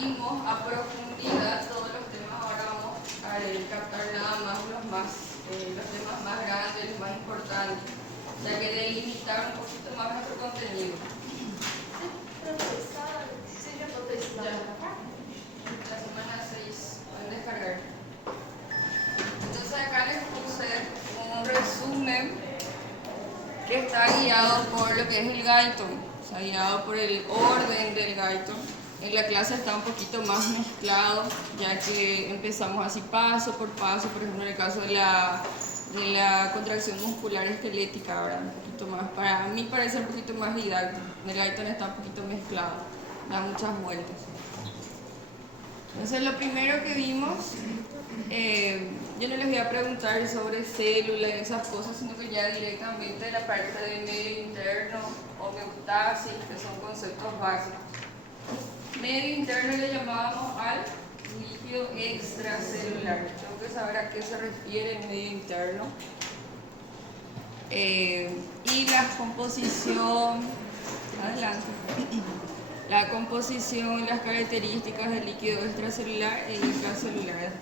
vimos a profundidad todos los temas. Ahora vamos a captar nada más los temas más grandes, los más importantes. O sea que delimitar un poquito más nuestro contenido. La semana 6 pueden descargar. Entonces acá les puse un resumen que está guiado por lo que es el Guyton, o sea, guiado por el orden del Guyton. En la clase está un poquito más mezclado, ya que empezamos así paso por paso, por ejemplo en el caso de la contracción muscular esquelética, ahora un poquito más, para mí parece un poquito más didáctico. En el Guyton está un poquito mezclado, da muchas vueltas. Entonces lo primero que vimos, yo no les voy a preguntar sobre células y esas cosas, sino que ya directamente la parte del medio interno, homeostasis, que son conceptos básicos. Medio interno le llamábamos al líquido extracelular. Tengo que saber a qué se refiere el medio interno. Y la composición, adelante. La composición y las características del líquido extracelular e intracelular.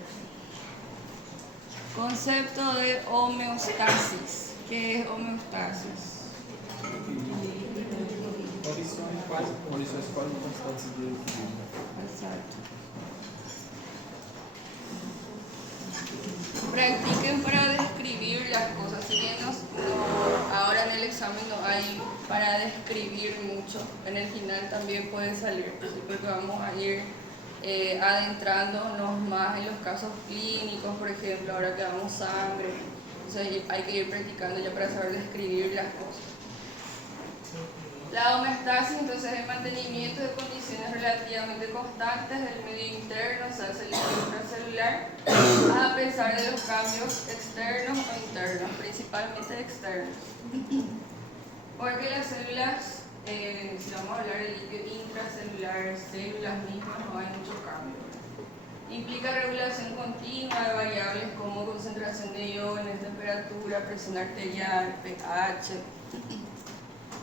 Concepto de homeostasis. ¿Qué es homeostasis? Condições quase constantes de equilíbrio. Exacto. Practiquen para describir las cosas. Si bien ahora en el examen no hay para describir mucho, en el final también puede salir, porque vamos a ir adentrándonos más en los casos clínicos, por ejemplo, ahora que damos sangre. Entonces hay que ir practicando ya para saber describir las cosas. La homeostasis entonces es el mantenimiento de condiciones relativamente constantes del medio interno, o sea, el líquido intracelular, a pesar de los cambios externos o internos, principalmente externos. Porque las células, si vamos a hablar de líquido intracelular, células mismas, no hay mucho cambio. Implica regulación continua de variables como concentración de iones, temperatura, presión arterial, pH,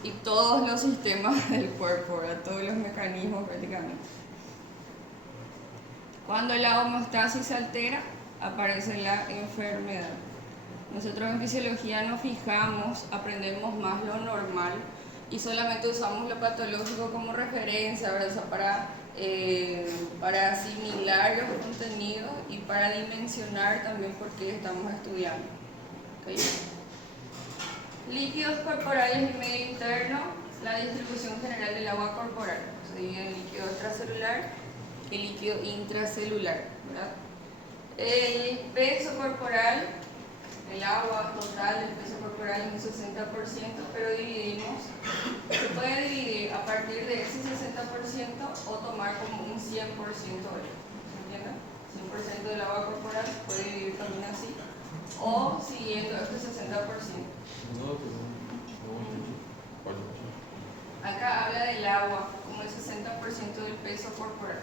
y todos los sistemas del cuerpo, ¿verdad? Todos los mecanismos prácticamente. Cuando la homeostasis se altera, aparece la enfermedad. Nosotros en fisiología nos fijamos, aprendemos más lo normal y solamente usamos lo patológico como referencia, ¿verdad? O sea, para asimilar los contenidos y para dimensionar también por qué estamos estudiando. ¿Okay? Líquidos corporales y medio interno, la distribución general del agua corporal. Se divide en líquido extracelular y líquido intracelular, ¿verdad? El peso corporal, el agua total del peso corporal es un 60%, pero se puede dividir a partir de ese 60% o tomar como un 100% de él. ¿Entienden? 100% del agua corporal se puede dividir también así, o siguiendo este 60%. Acá habla del agua como el 60% del peso corporal.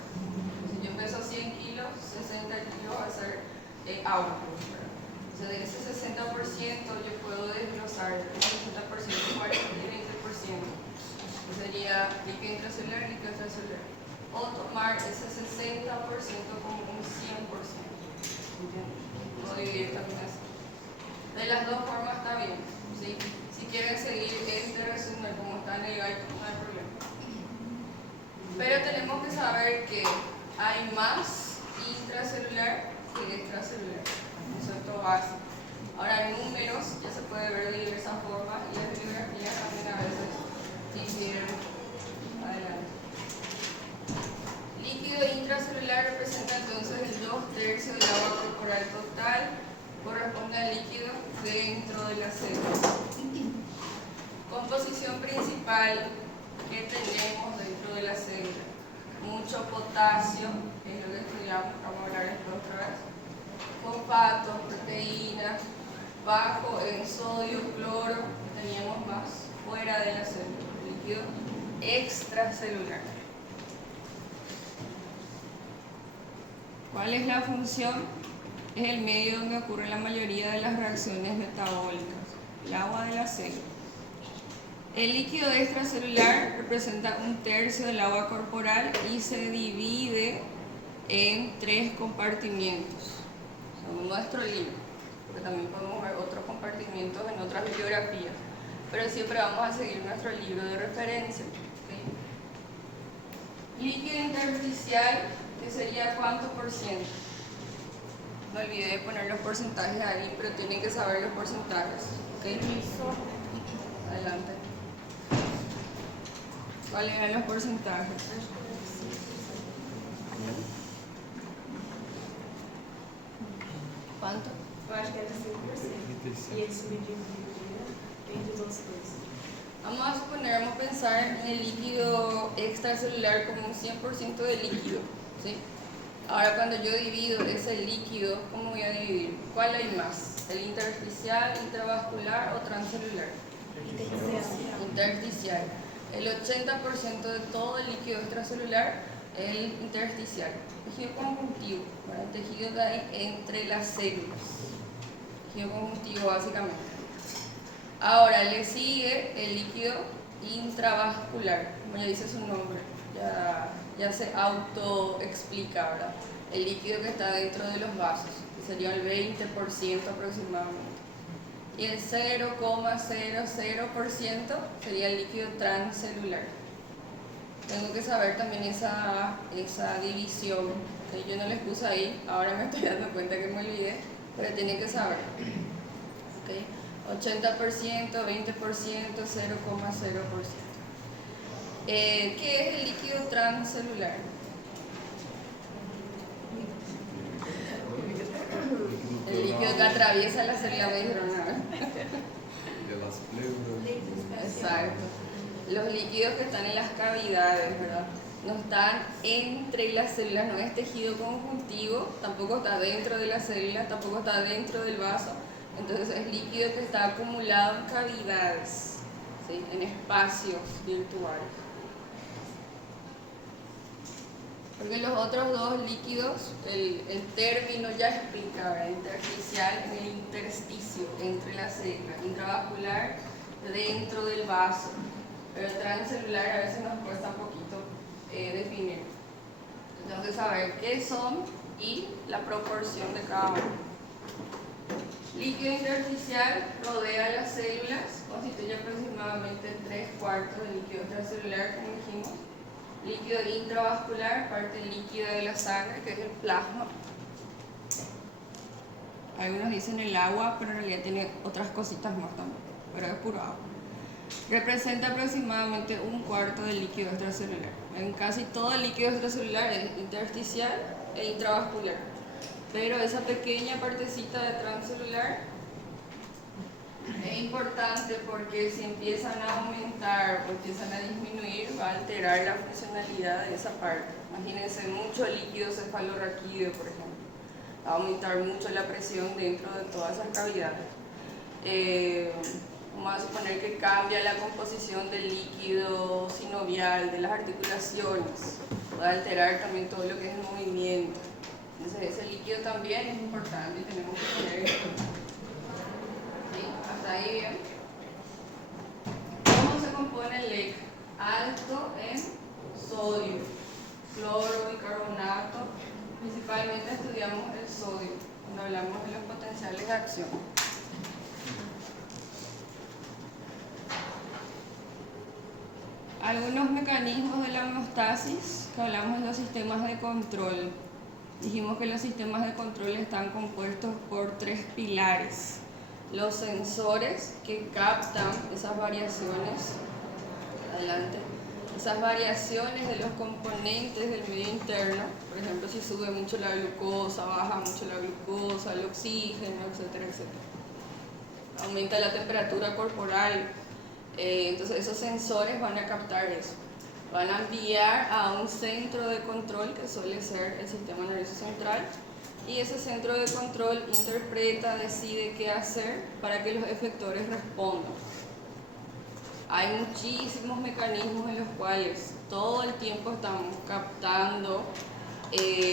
Si yo peso 100 kilos, 60 kilos va a ser agua. O sea, de ese 60% yo puedo desglosar el 60%, 40 y 20%. Que sería líquido intracelular, líquido extracelular. O tomar ese 60% como un 100%. ¿Entienden? Puedo dividir también así. De las dos formas está bien. ¿Sí? Si quieren seguir este resumen como está en el guide, no hay problema. Pero tenemos que saber que hay más intracelular que extracelular. Eso es todo básico. Ahora, en números ya se puede ver de diversas formas y las bibliografías también a veces difieren. Adelante. Líquido intracelular representa entonces el 2/3 del agua corporal total, corresponde al líquido dentro de la célula. Composición principal que tenemos dentro de la célula: mucho potasio, que es lo que estudiamos, vamos a hablar esto otra vez, fosfatos, proteínas, bajo en sodio, cloro, teníamos más fuera de la célula, líquido extracelular. ¿Cuál es la función? Es el medio donde ocurre la mayoría de las reacciones metabólicas, el agua de la célula. El líquido extracelular representa 1/3 del agua corporal y se divide en 3 compartimientos, según nuestro libro, porque también podemos ver otros compartimientos en otras bibliografías, pero siempre vamos a seguir nuestro libro de referencia. ¿Okay? Líquido intersticial, que sería ¿cuánto por ciento? No olvidé de poner los porcentajes ahí, pero tienen que saber los porcentajes. ¿Okay? Adelante. ¿Cuáles eran los porcentajes? ¿Cuánto? Eu acho que era 100%. E ele subdividia entre os outros dois. Vamos a suponer, vamos a pensar en el líquido extracelular como un 100% de líquido, ¿sí? Ahora cuando yo divido ese líquido, ¿cómo voy a dividir? ¿Cuál hay más? ¿El intersticial, intravascular o transcelular? Intersticial. El 80% de todo el líquido extracelular es el intersticial. Tejido conjuntivo, ¿verdad? Tejido que hay entre las células. Tejido conjuntivo básicamente. Ahora le sigue el líquido intravascular, como ya dice su nombre, ya se autoexplica, ¿verdad? El líquido que está dentro de los vasos, que sería el 20% aproximadamente. Y el 0,00% sería el líquido transcelular. Tengo que saber también esa división, que yo no les puse ahí, ahora me estoy dando cuenta que me olvidé, pero tienen que saber. ¿Okay? 80%, 20%, 0,0%. ¿Qué es el líquido transcelular? El líquido que atraviesa la célula mesentérica. De las pleuras. Exacto. Los líquidos que están en las cavidades, ¿verdad? No están entre las células, no es tejido conjuntivo, tampoco está dentro de la célula, tampoco está dentro del vaso. Entonces es líquido que está acumulado en cavidades, ¿sí? En espacios virtuales. Porque los otros dos líquidos, el término ya explica, ¿verdad? Intersticial en el intersticio, entre la célula, intravascular dentro del vaso, pero el transcelular a veces nos cuesta un poquito definir. Entonces tengo que saber qué son y la proporción de cada uno. Líquido intersticial rodea las células, constituye aproximadamente 3/4 del líquido extracelular, como dijimos. Líquido intravascular, parte líquida de la sangre, que es el plasma. Algunos dicen el agua, pero en realidad tiene otras cositas más también, pero es puro agua. Representa aproximadamente 1/4 del líquido extracelular. En casi todo el líquido extracelular es intersticial e intravascular, pero esa pequeña partecita de transcelular es importante porque si empiezan a aumentar o empiezan a disminuir, va a alterar la funcionalidad de esa parte. Imagínense mucho líquido cefalorraquídeo, por ejemplo. Va a aumentar mucho la presión dentro de todas esas cavidades. Vamos a suponer que cambia la composición del líquido sinovial, de las articulaciones. Va a alterar también todo lo que es el movimiento. Entonces ese líquido también es importante y tenemos que tener en cuenta. ¿Sí? Hasta ahí bien. ¿Cómo se compone el LEC? Alto en sodio, cloro, bicarbonato. Principalmente estudiamos el sodio cuando hablamos de los potenciales de acción. Algunos mecanismos de la homeostasis, que hablamos de los sistemas de control. Dijimos que los sistemas de control están compuestos por 3 pilares. Los sensores que captan esas variaciones, adelante, esas variaciones de los componentes del medio interno, por ejemplo, si sube mucho la glucosa, baja mucho la glucosa, el oxígeno, etcétera, etcétera. Aumenta la temperatura corporal. Entonces esos sensores van a captar eso. Van a enviar a un centro de control que suele ser el sistema nervioso central, y ese centro de control interpreta, decide qué hacer para que los efectores respondan. Hay muchísimos mecanismos en los cuales todo el tiempo estamos captando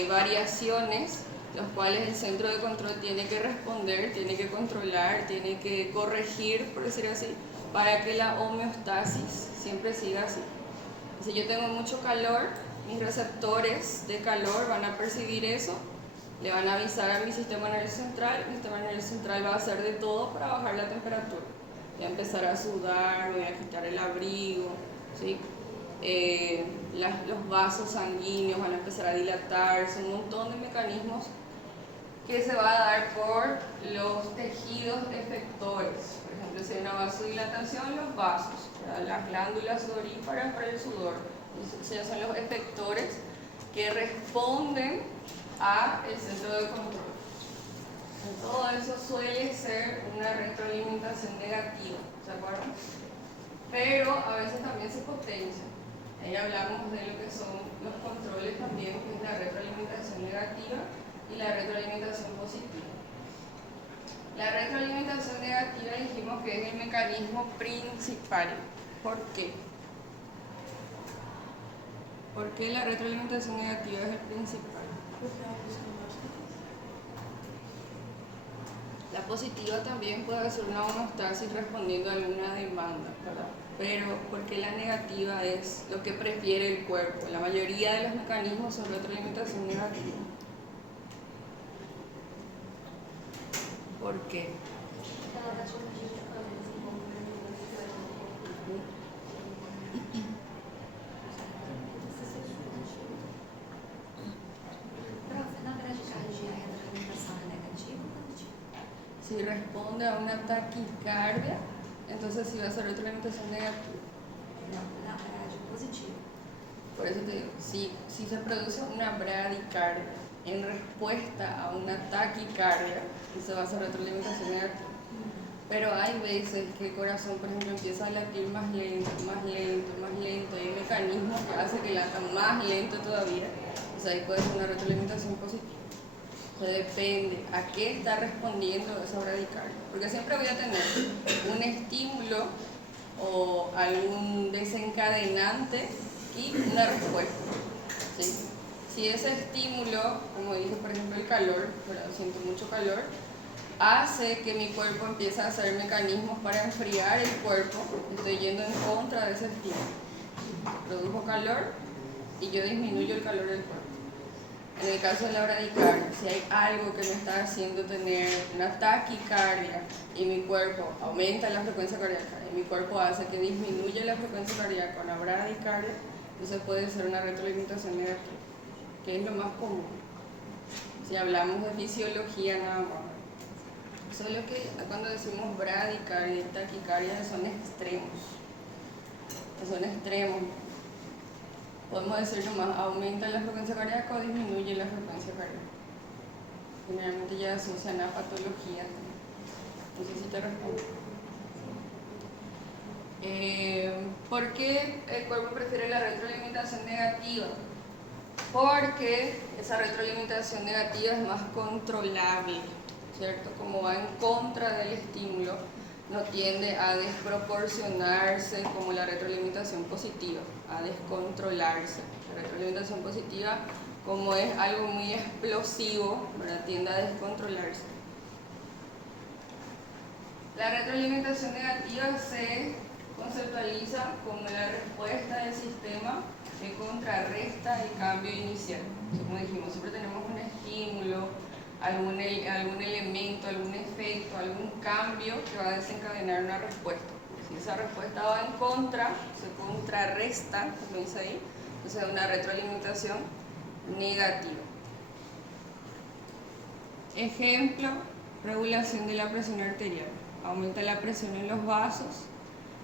variaciones, los cuales el centro de control tiene que responder, tiene que controlar, tiene que corregir, por decir así, para que la homeostasis siempre siga así. Si yo tengo mucho calor, mis receptores de calor van a percibir eso, le van a avisar a mi sistema nervioso central, mi sistema nervioso central va a hacer de todo para bajar la temperatura. Voy a empezar a sudar, voy a quitar el abrigo, ¿sí? Los vasos sanguíneos van a empezar a dilatarse, un montón de mecanismos que se va a dar por los tejidos efectores. Por ejemplo, si hay una vasodilatación, los vasos, ¿verdad? Las glándulas sudoríparas para el sudor. Esos son los efectores que responden al centro de control. Todo eso suele ser una retroalimentación negativa, ¿se acuerdan? Pero a veces también se potencia. Ahí hablamos de lo que son los controles también, que es la retroalimentación negativa y la retroalimentación positiva. La retroalimentación negativa dijimos que es el mecanismo principal. ¿Por qué? ¿Por qué la retroalimentación negativa es el principal? La positiva también puede ser una homeostasis respondiendo a alguna demanda, ¿verdad? Pero porque la negativa es lo que prefiere el cuerpo. La mayoría de los mecanismos son retroalimentación negativa. ¿Por qué? Si responde a una taquicardia, entonces sí va a ser retroalimentación negativa. Por eso te digo, si se produce una bradicardia en respuesta a una taquicardia, eso va a ser retroalimentación negativa. Pero hay veces que el corazón, por ejemplo, empieza a latir más lento, más lento, más lento. Hay un mecanismo que hace que lata más lento todavía. O sea, ahí puede ser una retroalimentación positiva. O sea, depende a qué está respondiendo esa bradicardia. Porque siempre voy a tener un estímulo o algún desencadenante y una respuesta. ¿Sí? Si ese estímulo, como dije, por ejemplo, el calor, pero siento mucho calor, hace que mi cuerpo empiece a hacer mecanismos para enfriar el cuerpo, estoy yendo en contra de ese estímulo. Produjo calor y yo disminuyo el calor del cuerpo. En el caso de la bradicardia, si hay algo que me está haciendo tener una taquicardia y mi cuerpo aumenta la frecuencia cardíaca y mi cuerpo hace que disminuya la frecuencia cardíaca con la bradicardia, entonces puede ser una retroalimentación negativa, que es lo más común. Si hablamos de fisiología nada más. Solo que cuando decimos bradicardia y taquicardia son extremos. Son extremos. Podemos decir nomás, aumenta la frecuencia cardíaca o disminuye la frecuencia cardíaca. Generalmente ya asocian a patología. No sé si te respondo. ¿Por qué el cuerpo prefiere la retroalimentación negativa? Porque esa retroalimentación negativa es más controlable, ¿cierto? Como va en contra del estímulo, no tiende a desproporcionarse como la retroalimentación positiva, a descontrolarse. La retroalimentación positiva, como es algo muy explosivo, ¿verdad? Tiende a descontrolarse. La retroalimentación negativa se conceptualiza como la respuesta del sistema que contrarresta el cambio inicial. Como dijimos, siempre tenemos un estímulo, algún elemento, algún efecto, algún cambio que va a desencadenar una respuesta. Si esa respuesta va en contra, se contrarresta, como dice ahí, entonces es una retroalimentación negativa. Ejemplo, regulación de la presión arterial. Aumenta la presión en los vasos,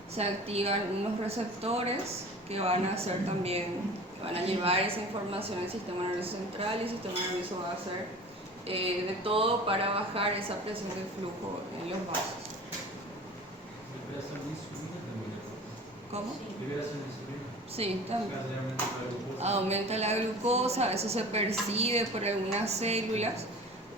se activan unos receptores que van a hacer también, van a llevar esa información al sistema nervioso central y el sistema nervioso va a hacer de todo para bajar esa presión de flujo en los vasos. Liberación de insulina también. ¿Cómo? Liberación de insulina. Sí, también. Aumenta la glucosa. Aumenta la glucosa, eso se percibe por algunas células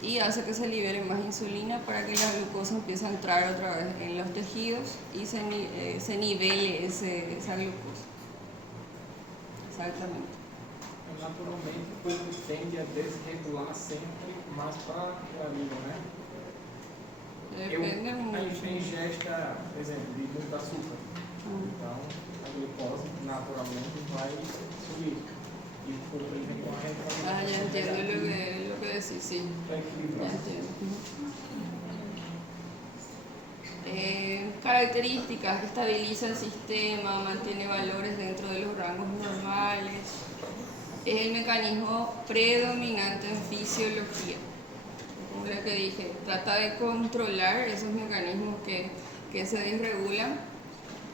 y hace que se libere más insulina para que la glucosa empiece a entrar otra vez en los tejidos y se nivele esa glucosa. Exactamente. Naturalmente, o corpo tende a desregular sempre mais para o alívio, né? Depende A gente mucho. tem ingesta, por exemplo, de muito açúcar. Então, a glicose naturalmente vai subir. E o corpo ele vem com a Ah, ya entiendo lo que decís, sí. para Ya equilibrar. entiendo. Características: estabiliza el sistema, mantiene valores dentro de los rangos normales. Es el mecanismo predominante en fisiología. Como lo que dije, trata de controlar esos mecanismos que se desregulan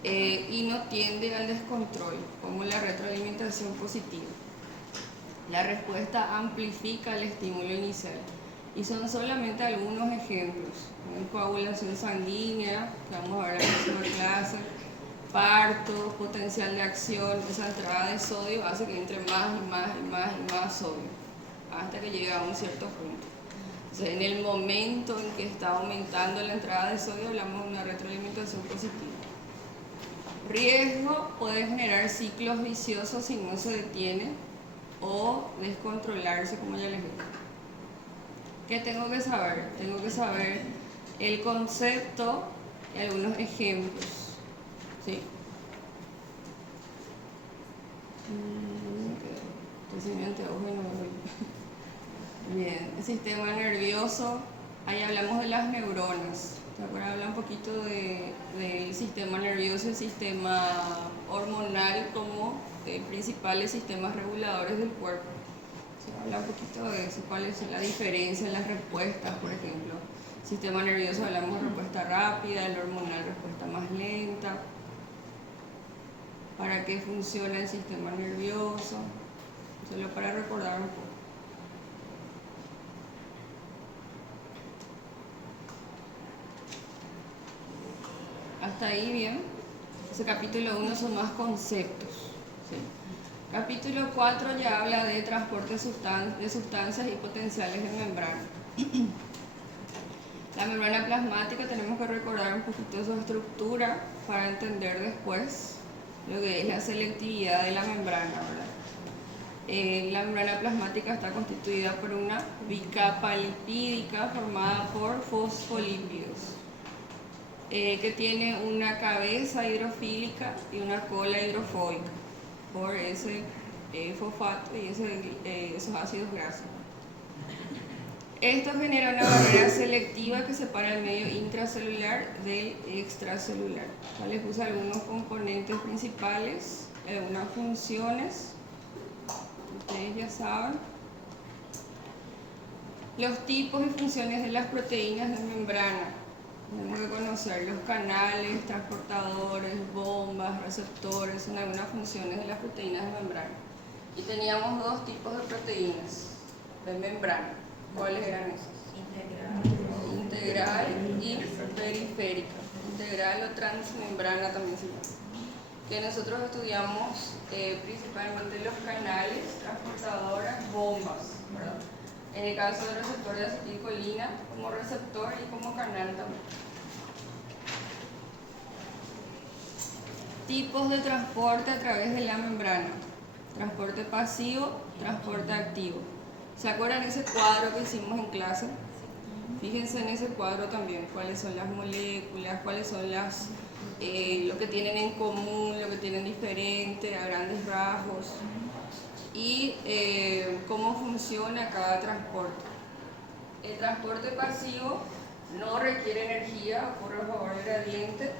y no tiende al descontrol, como la retroalimentación positiva. La respuesta amplifica el estímulo inicial. Y son solamente algunos ejemplos. Coagulación sanguínea, que vamos a ver en la próxima clase, parto, potencial de acción, esa entrada de sodio hace que entre más y más y más y más sodio, hasta que llega a un cierto punto. Entonces, en el momento en que está aumentando la entrada de sodio, hablamos de una retroalimentación positiva. Riesgo: puede generar ciclos viciosos si no se detiene o descontrolarse, como ya les dije. ¿Qué tengo que saber? Tengo que saber el concepto y algunos ejemplos. ¿Sí? Estoy sin anteojos y no me voy. Bien, el sistema nervioso, ahí hablamos de las neuronas. Ahora habla un poquito del sistema nervioso y el sistema hormonal como principales sistemas reguladores del cuerpo. Se habla un poquito de eso, cuál es la diferencia en las respuestas, por ejemplo. Sistema nervioso hablamos de respuesta rápida, el hormonal respuesta más lenta. ¿Para qué funciona el sistema nervioso? Solo para recordar un poco. Hasta ahí bien. Ese capítulo 1 son más conceptos. ¿Sí? Capítulo 4 ya habla de transporte de sustancias y potenciales de membrana. La membrana plasmática, tenemos que recordar un poquito su estructura para entender después lo que es la selectividad de la membrana, ¿verdad? La membrana plasmática está constituida por una bicapa lipídica formada por fosfolípidos, que tiene una cabeza hidrofílica y una cola hidrofóbica por ese fosfato y esos ácidos grasos. Esto genera una barrera selectiva que separa el medio intracelular del extracelular. Ya les puse algunos componentes principales, algunas funciones, ustedes ya saben. Los tipos y funciones de las proteínas de membrana. Tenemos que conocer los canales, transportadores, bombas, receptores, son algunas funciones de las proteínas de membrana. Y teníamos dos tipos de proteínas de membrana. ¿Cuáles eran esos? Integral y periférica. Integral o transmembrana también se llama. Que nosotros estudiamos principalmente los canales, transportadoras, bombas, ¿verdad? En el caso del receptor de acetilcolina, como receptor y como canal también. Tipos de transporte a través de la membrana. Transporte pasivo, transporte activo. ¿Se acuerdan ese cuadro que hicimos en clase? Fíjense en ese cuadro también, cuáles son las moléculas, cuáles son lo que tienen en común, lo que tienen diferente a grandes rasgos y cómo funciona cada transporte. El transporte pasivo no requiere energía, ocurre a favor del gradiente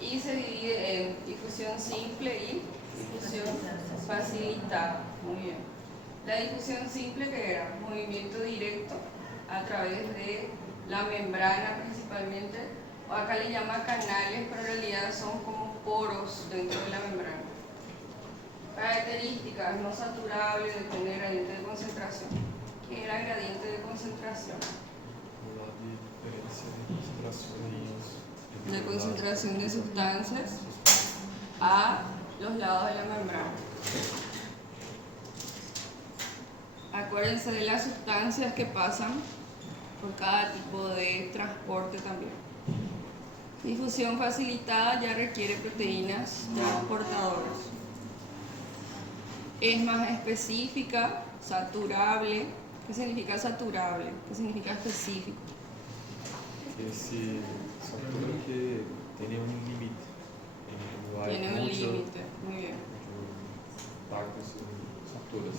y se divide en difusión simple y difusión facilitada. Muy bien. La difusión simple, que era movimiento directo a través de la membrana principalmente, o acá le llama canales, pero en realidad son como poros dentro de la membrana. Características: no saturable, depende del gradiente de concentración. ¿Qué era el gradiente de concentración? La diferencia de La concentración de sustancias a los lados de la membrana. Acuérdense de las sustancias que pasan por cada tipo de transporte también. Difusión facilitada ya requiere proteínas transportadoras. Es más específica, saturable. ¿Qué significa saturable? ¿Qué significa específico? esse fator que tem um limite. Tiene un límite, muy bien. Tacos factores.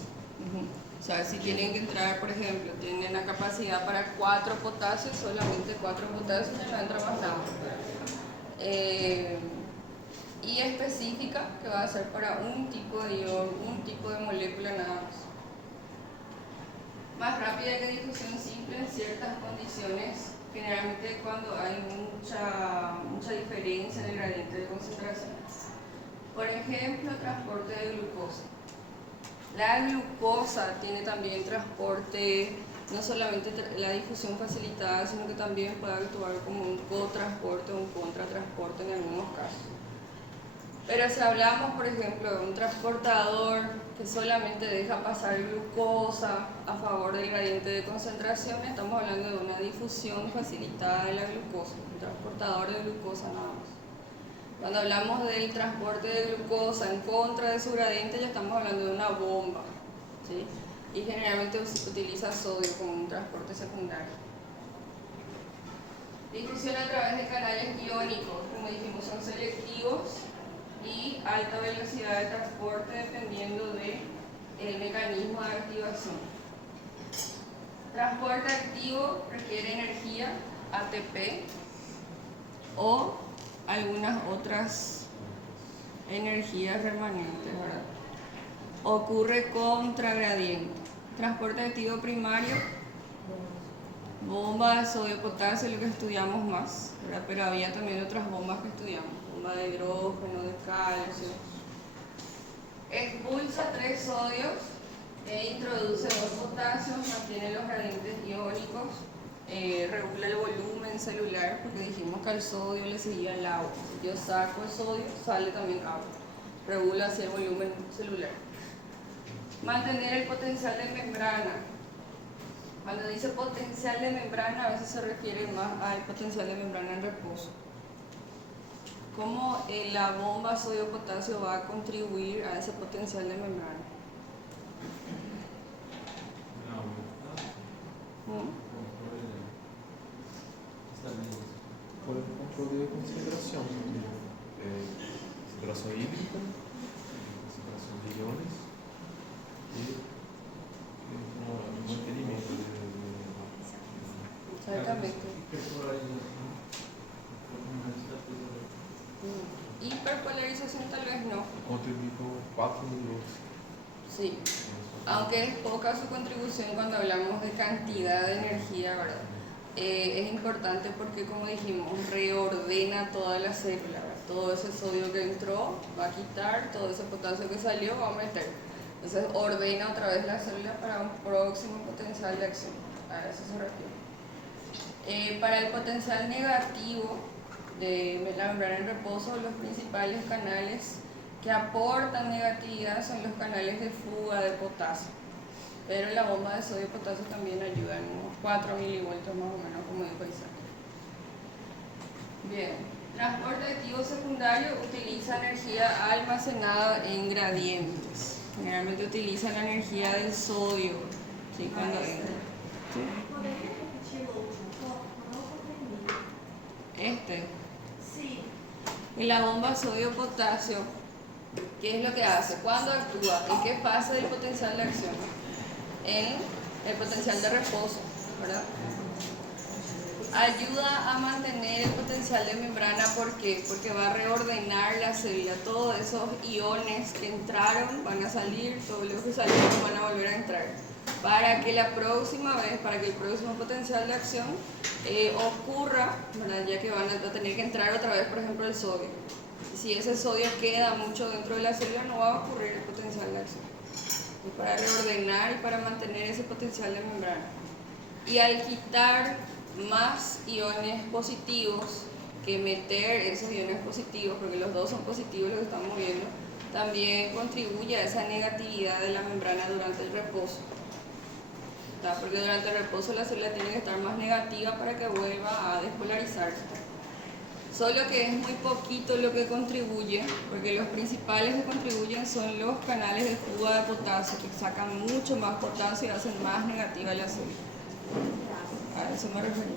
O sea, si tienen que entrar, por ejemplo, tienen la capacidad para 4 potasios, solamente 4 potasios y no entra más nada. Y específica, que va a ser para un tipo de ion, un tipo de molécula nada más. Más rápida que difusión simple en ciertas condiciones, generalmente cuando hay mucha diferencia en el gradiente de concentración. Por ejemplo, transporte de glucosa. La glucosa tiene también transporte, no solamente la difusión facilitada, sino que también puede actuar como un cotransporte o un contratransporte en algunos casos. Pero si hablamos, por ejemplo, de un transportador que solamente deja pasar glucosa a favor del gradiente de concentración, estamos hablando de una difusión facilitada de la glucosa, un transportador de glucosa nada más. Cuando hablamos del transporte de glucosa en contra de su gradiente, ya estamos hablando de una bomba, ¿sí? Y generalmente se utiliza sodio como un transporte secundario. Difusión a través de canales iónicos, como dijimos, son selectivos y alta velocidad de transporte dependiendo del mecanismo de activación. Transporte activo requiere energía, ATP, o algunas otras energías remanentes, ¿verdad? Ocurre contragradiente. Transporte activo primario, bomba de sodio potasio, lo que estudiamos más, ¿verdad? Pero había también otras bombas que estudiamos, bomba de hidrógeno, de calcio. Expulsa 3 sodios e introduce 2 potasios, mantiene los gradientes iónicos. Regula el volumen celular, porque dijimos que al sodio le seguía el agua. Si yo saco el sodio, sale también agua. Regula así el volumen celular. Mantener el potencial de membrana. Cuando dice potencial de membrana, a veces se refiere más al potencial de membrana en reposo. ¿Cómo la bomba sodio-potasio va a contribuir a ese potencial de membrana? Por controle de concentração, concentração hídrica, concentração de iones e mantenimento Exactamente. Hiperpolarización tal vez no. contribui com 4 minutos. Sí, aunque es poca su contribución cuando hablamos de cantidad de energía, ¿verdad? Es importante porque, como dijimos, reordena toda la célula, ¿verdad? Todo ese sodio que entró va a quitar, todo ese potasio que salió va a meter. Entonces ordena otra vez la célula para un próximo potencial de acción. A eso se refiere. Para el potencial negativo de la membrana en reposo, los principales canales que aportan negatividad son los canales de fuga de potasio. Pero la bomba de sodio y potasio también ayuda en unos 4 milivoltios más o menos, como dijo Isaac. Bien, transporte activo secundario utiliza energía almacenada en gradientes. Generalmente utiliza la energía del sodio, ¿sí? Cuando entra. ¿Sí? ¿Podría repetir lo último tópico? No comprendí. Sí. Y la bomba sodio-potasio, ¿qué es lo que hace? ¿Cuándo actúa? ¿En qué fase del potencial de acción? En el potencial de reposo, ¿verdad? Ayuda a mantener el potencial de membrana, ¿por qué? Porque va a reordenar la célula. Todos esos iones que entraron van a salir, todos los que salieron van a volver a entrar. Para que la próxima vez, para que el próximo potencial de acción ocurra, ¿verdad? Ya que van a tener que entrar otra vez, por ejemplo, el sodio. Si ese sodio queda mucho dentro de la célula, no va a ocurrir el potencial de acción. Es para reordenar y para mantener ese potencial de membrana. Y al quitar más iones positivos que meter esos iones positivos, porque los dos son positivos los que estamos viendo, también contribuye a esa negatividad de la membrana durante el reposo. Porque durante el reposo la célula tiene que estar más negativa para que vuelva a despolarizarse. Solo que es muy poquito lo que contribuye, porque los principales que contribuyen son los canales de fuga de potasio, que sacan mucho más potasio y hacen más negativa la célula. A eso me refiero.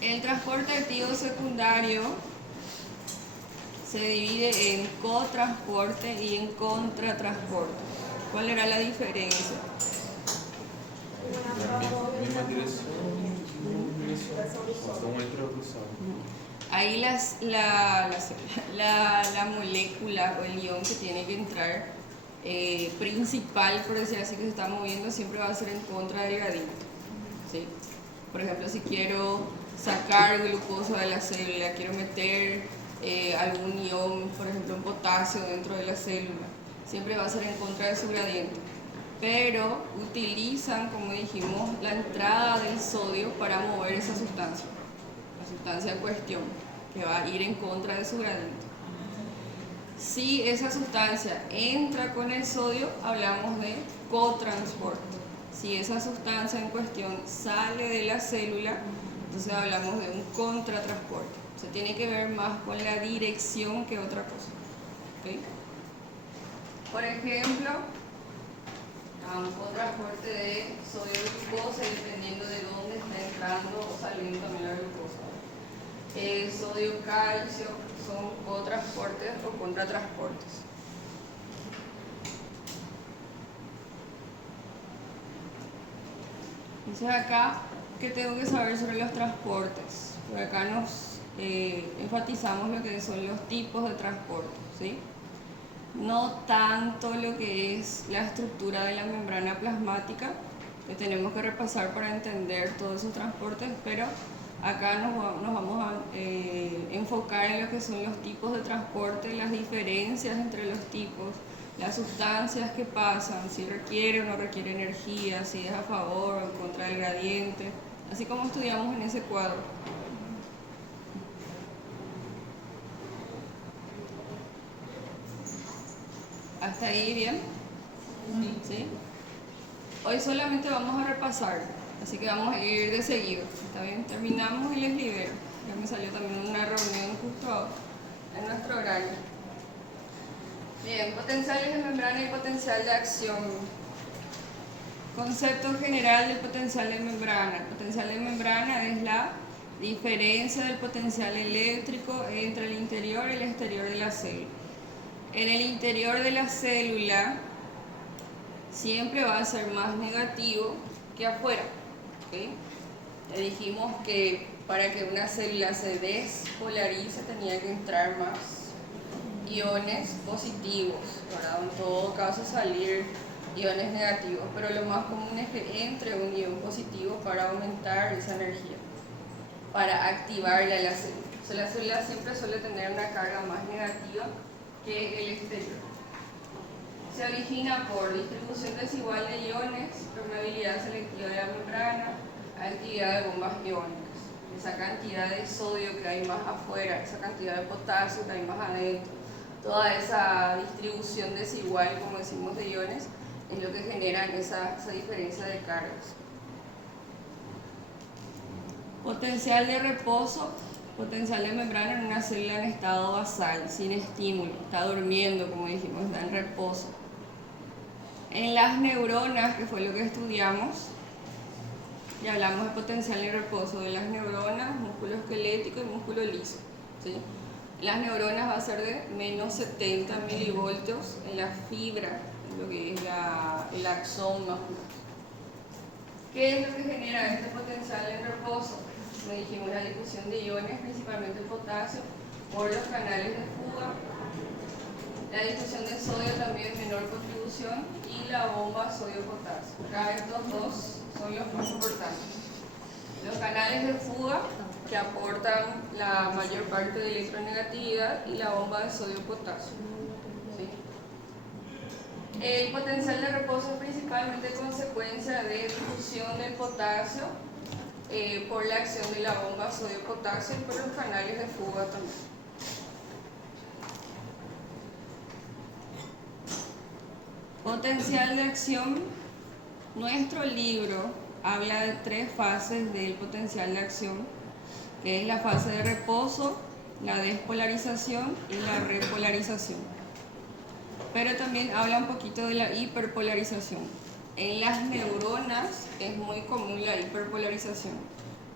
El transporte activo secundario se divide en cotransporte y en contratransporte. ¿Cuál era la diferencia? La misma dirección, hasta un metro cruzado. Ahí la molécula o el ion que tiene que entrar principal, por decir así, que se está moviendo, siempre va a ser en contra del gradiente, ¿sí? Por ejemplo, si quiero sacar glucosa de la célula, quiero meter algún ion, por ejemplo un potasio dentro de la célula, siempre va a ser en contra de su gradiente. Pero utilizan, como dijimos, la entrada del sodio para mover esa sustancia, la sustancia en cuestión, que va a ir en contra de su gradiente. Si esa sustancia entra con el sodio, hablamos de cotransporte. Si esa sustancia en cuestión sale de la célula, entonces hablamos de un contratransporte. Se tiene que ver más con la dirección que otra cosa. ¿Okay? Por ejemplo, un contratransporte de sodio y glucosa, dependiendo de dónde está entrando o saliendo también la glucosa. Sodio, calcio, son cotransportes o contratransportes. Entonces acá, ¿qué tengo que saber sobre los transportes? Porque acá nos enfatizamos lo que son los tipos de transporte, ¿sí? No tanto lo que es la estructura de la membrana plasmática, que tenemos que repasar para entender todos esos transportes, pero acá nos vamos a enfocar en lo que son los tipos de transporte, las diferencias entre los tipos, las sustancias que pasan, si requiere o no requiere energía, si es a favor o en contra del gradiente, así como estudiamos en ese cuadro. ¿Hasta ahí bien? ¿Sí? Hoy solamente vamos a repasar, así que vamos a ir de seguido. ¿Está bien? Terminamos y les libero. Ya me salió también una reunión justo en nuestro horario. Bien, potenciales de membrana y potencial de acción. Concepto general del potencial de membrana. El potencial de membrana es la diferencia del potencial eléctrico entre el interior y el exterior de la célula. En el interior de la célula siempre va a ser más negativo que afuera. ¿Okay? Le dijimos que para que una célula se despolarice tenía que entrar más iones positivos, ¿verdad? En todo caso salir iones negativos, pero lo más común es que entre un ion positivo para aumentar esa energía, para activarla a la célula. O sea, la célula siempre suele tener una carga más negativa que el exterior. Se origina por distribución desigual de iones, permeabilidad selectiva de la membrana, actividad de bombas iónicas. Esa cantidad de sodio que hay más afuera, esa cantidad de potasio que hay más adentro, toda esa distribución desigual, como decimos, de iones, es lo que genera esa diferencia de cargas. Potencial de reposo. Potencial de membrana en una célula en estado basal, sin estímulo, está durmiendo, como dijimos, está en reposo. En las neuronas, que fue lo que estudiamos, y hablamos de potencial de reposo de las neuronas, músculo esquelético y músculo liso, ¿sí? Las neuronas va a ser de menos 70 milivoltios en la fibra, en lo que es el axón más. ¿Qué es lo que genera este potencial de reposo? Como dijimos, la difusión de iones, principalmente el potasio, por los canales de fuga, la difusión de sodio también menor contribución y la bomba sodio-potasio. Acá estos dos son los más importantes. Los canales de fuga, que aportan la mayor parte de electronegatividad, y la bomba de sodio-potasio. ¿Sí? El potencial de reposo es principalmente consecuencia de difusión del potasio por la acción de la bomba sodio-potasio y por los canales de fuga también. Potencial de acción. Nuestro libro habla de 3 fases del potencial de acción, que es la fase de reposo, la despolarización y la repolarización. Pero también habla un poquito de la hiperpolarización. En las neuronas es muy común la hiperpolarización.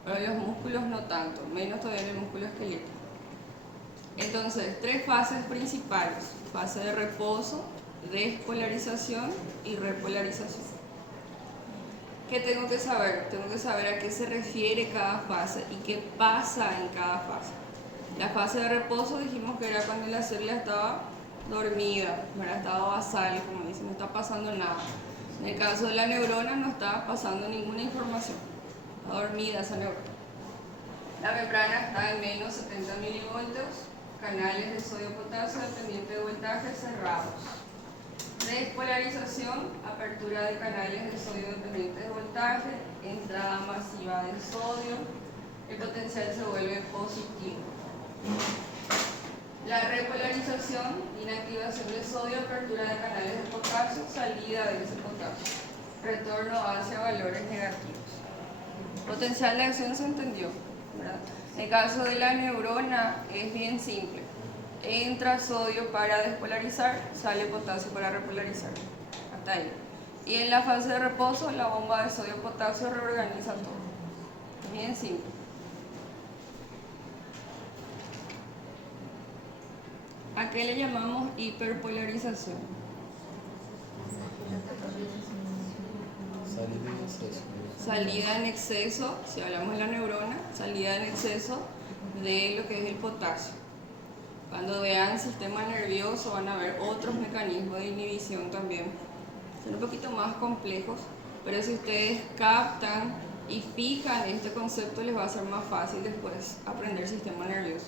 pero los músculos no tanto, menos todavía en el músculo esquelético. Entonces, 3 fases principales: fase de reposo, despolarización y repolarización. ¿Qué tengo que saber? Tengo que saber a qué se refiere cada fase y qué pasa en cada fase. La fase de reposo dijimos que era cuando la célula estaba dormida, estaba basal, como dicen, no está pasando nada. En el caso de la neurona no está pasando ninguna información, está dormida esa neurona. La membrana está en menos 70 milivoltios, canales de sodio-potasio dependiente de voltaje cerrados. Despolarización, apertura de canales de sodio dependientes de voltaje, entrada masiva de sodio, el potencial se vuelve positivo. La repolarización, inactivación de sodio, apertura de canales de potasio, salida de ese potasio, retorno hacia valores negativos. Potencial de acción se entendió, ¿verdad? En el caso de la neurona es bien simple. Entra sodio para despolarizar, sale potasio para repolarizar. Hasta ahí. Y en la fase de reposo, la bomba de sodio-potasio reorganiza todo. Bien simple. ¿A qué le llamamos hiperpolarización? Salida en exceso. Salida en exceso, si hablamos de la neurona, salida en exceso de lo que es el potasio. Cuando vean sistema nervioso van a ver otros mecanismos de inhibición también. Son un poquito más complejos, pero si ustedes captan y fijan este concepto les va a ser más fácil después aprender sistema nervioso.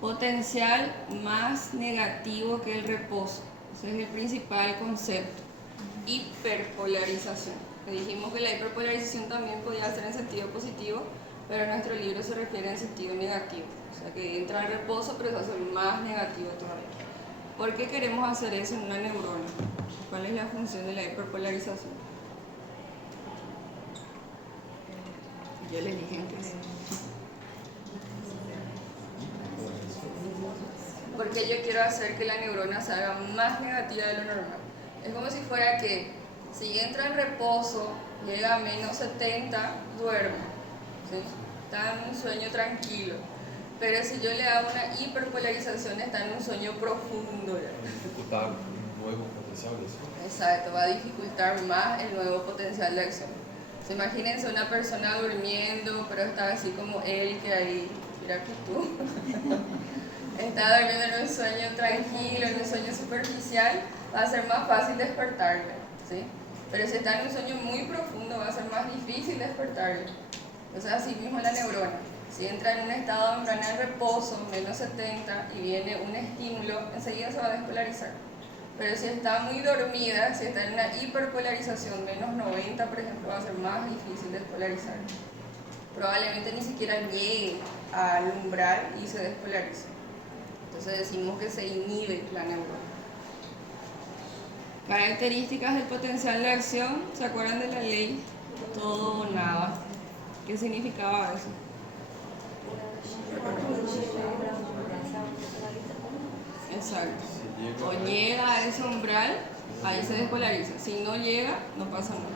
Potencial más negativo que el reposo. Ese es el principal concepto. Hiperpolarización. Dijimos que la hiperpolarización también podía ser en sentido positivo, pero en nuestro libro se refiere en sentido negativo. O sea que entra en reposo, pero se hace más negativo todavía. ¿Por qué queremos hacer eso en una neurona? ¿Cuál es la función de la hiperpolarización? Yo les dije antes. Porque yo quiero hacer que la neurona se haga más negativa de lo normal. Es como si fuera que si entra en reposo, llega a menos 70, duerme, ¿sí? Está en un sueño tranquilo. Pero si yo le hago una hiperpolarización, está en un sueño profundo. Va a dificultar un nuevo potencial de acción. Exacto, va a dificultar más el nuevo potencial de acción. Entonces, imagínense una persona durmiendo, pero está así como él, que ahí, mira que tú, está durmiendo en un sueño tranquilo, en un sueño superficial, va a ser más fácil despertarle, ¿sí? Pero si está en un sueño muy profundo, va a ser más difícil despertarle. Entonces, así mismo la neurona. Si entra en un estado de membrana de reposo, menos 70, y viene un estímulo, enseguida se va a despolarizar. Pero si está muy dormida, si está en una hiperpolarización, menos 90, por ejemplo, va a ser más difícil despolarizar. Probablemente ni siquiera llegue al umbral y se despolarice. Entonces decimos que se inhibe la neurona. Características del potencial de acción. ¿Se acuerdan de la ley? Todo o nada. ¿Qué significaba eso? Exacto. O llega a ese umbral, ahí se despolariza. Si no llega, no pasa nada.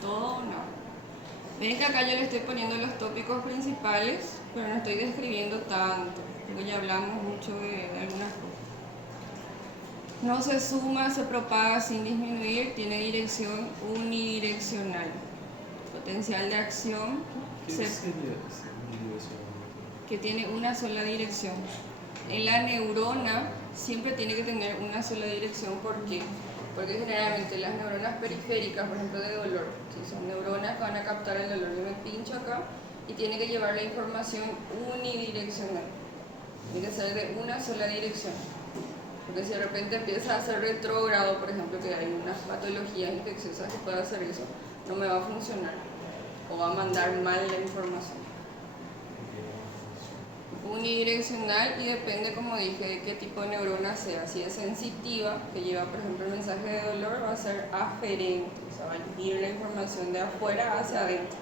Todo o nada. Ven que acá yo le estoy poniendo los tópicos principales, pero no estoy describiendo tanto, porque ya hablamos mucho de algunas cosas. No se suma, se propaga sin disminuir, tiene dirección unidireccional. Potencial de acción que tiene una sola dirección. En la neurona siempre tiene que tener una sola dirección. ¿Por qué? Porque generalmente las neuronas periféricas, por ejemplo de dolor, si son neuronas que van a captar el dolor, yo me pincho acá y tiene que llevar la información unidireccional. Tiene que ser de una sola dirección. Porque si de repente empieza a ser retrógrado, por ejemplo, que hay unas patologías infecciosas que puede hacer eso, no me va a funcionar. O va a mandar mal la información. Unidireccional y depende, como dije, de qué tipo de neurona sea. Si es sensitiva, que lleva, por ejemplo, el mensaje de dolor, va a ser aferente. O sea, va a ir la información de afuera hacia adentro.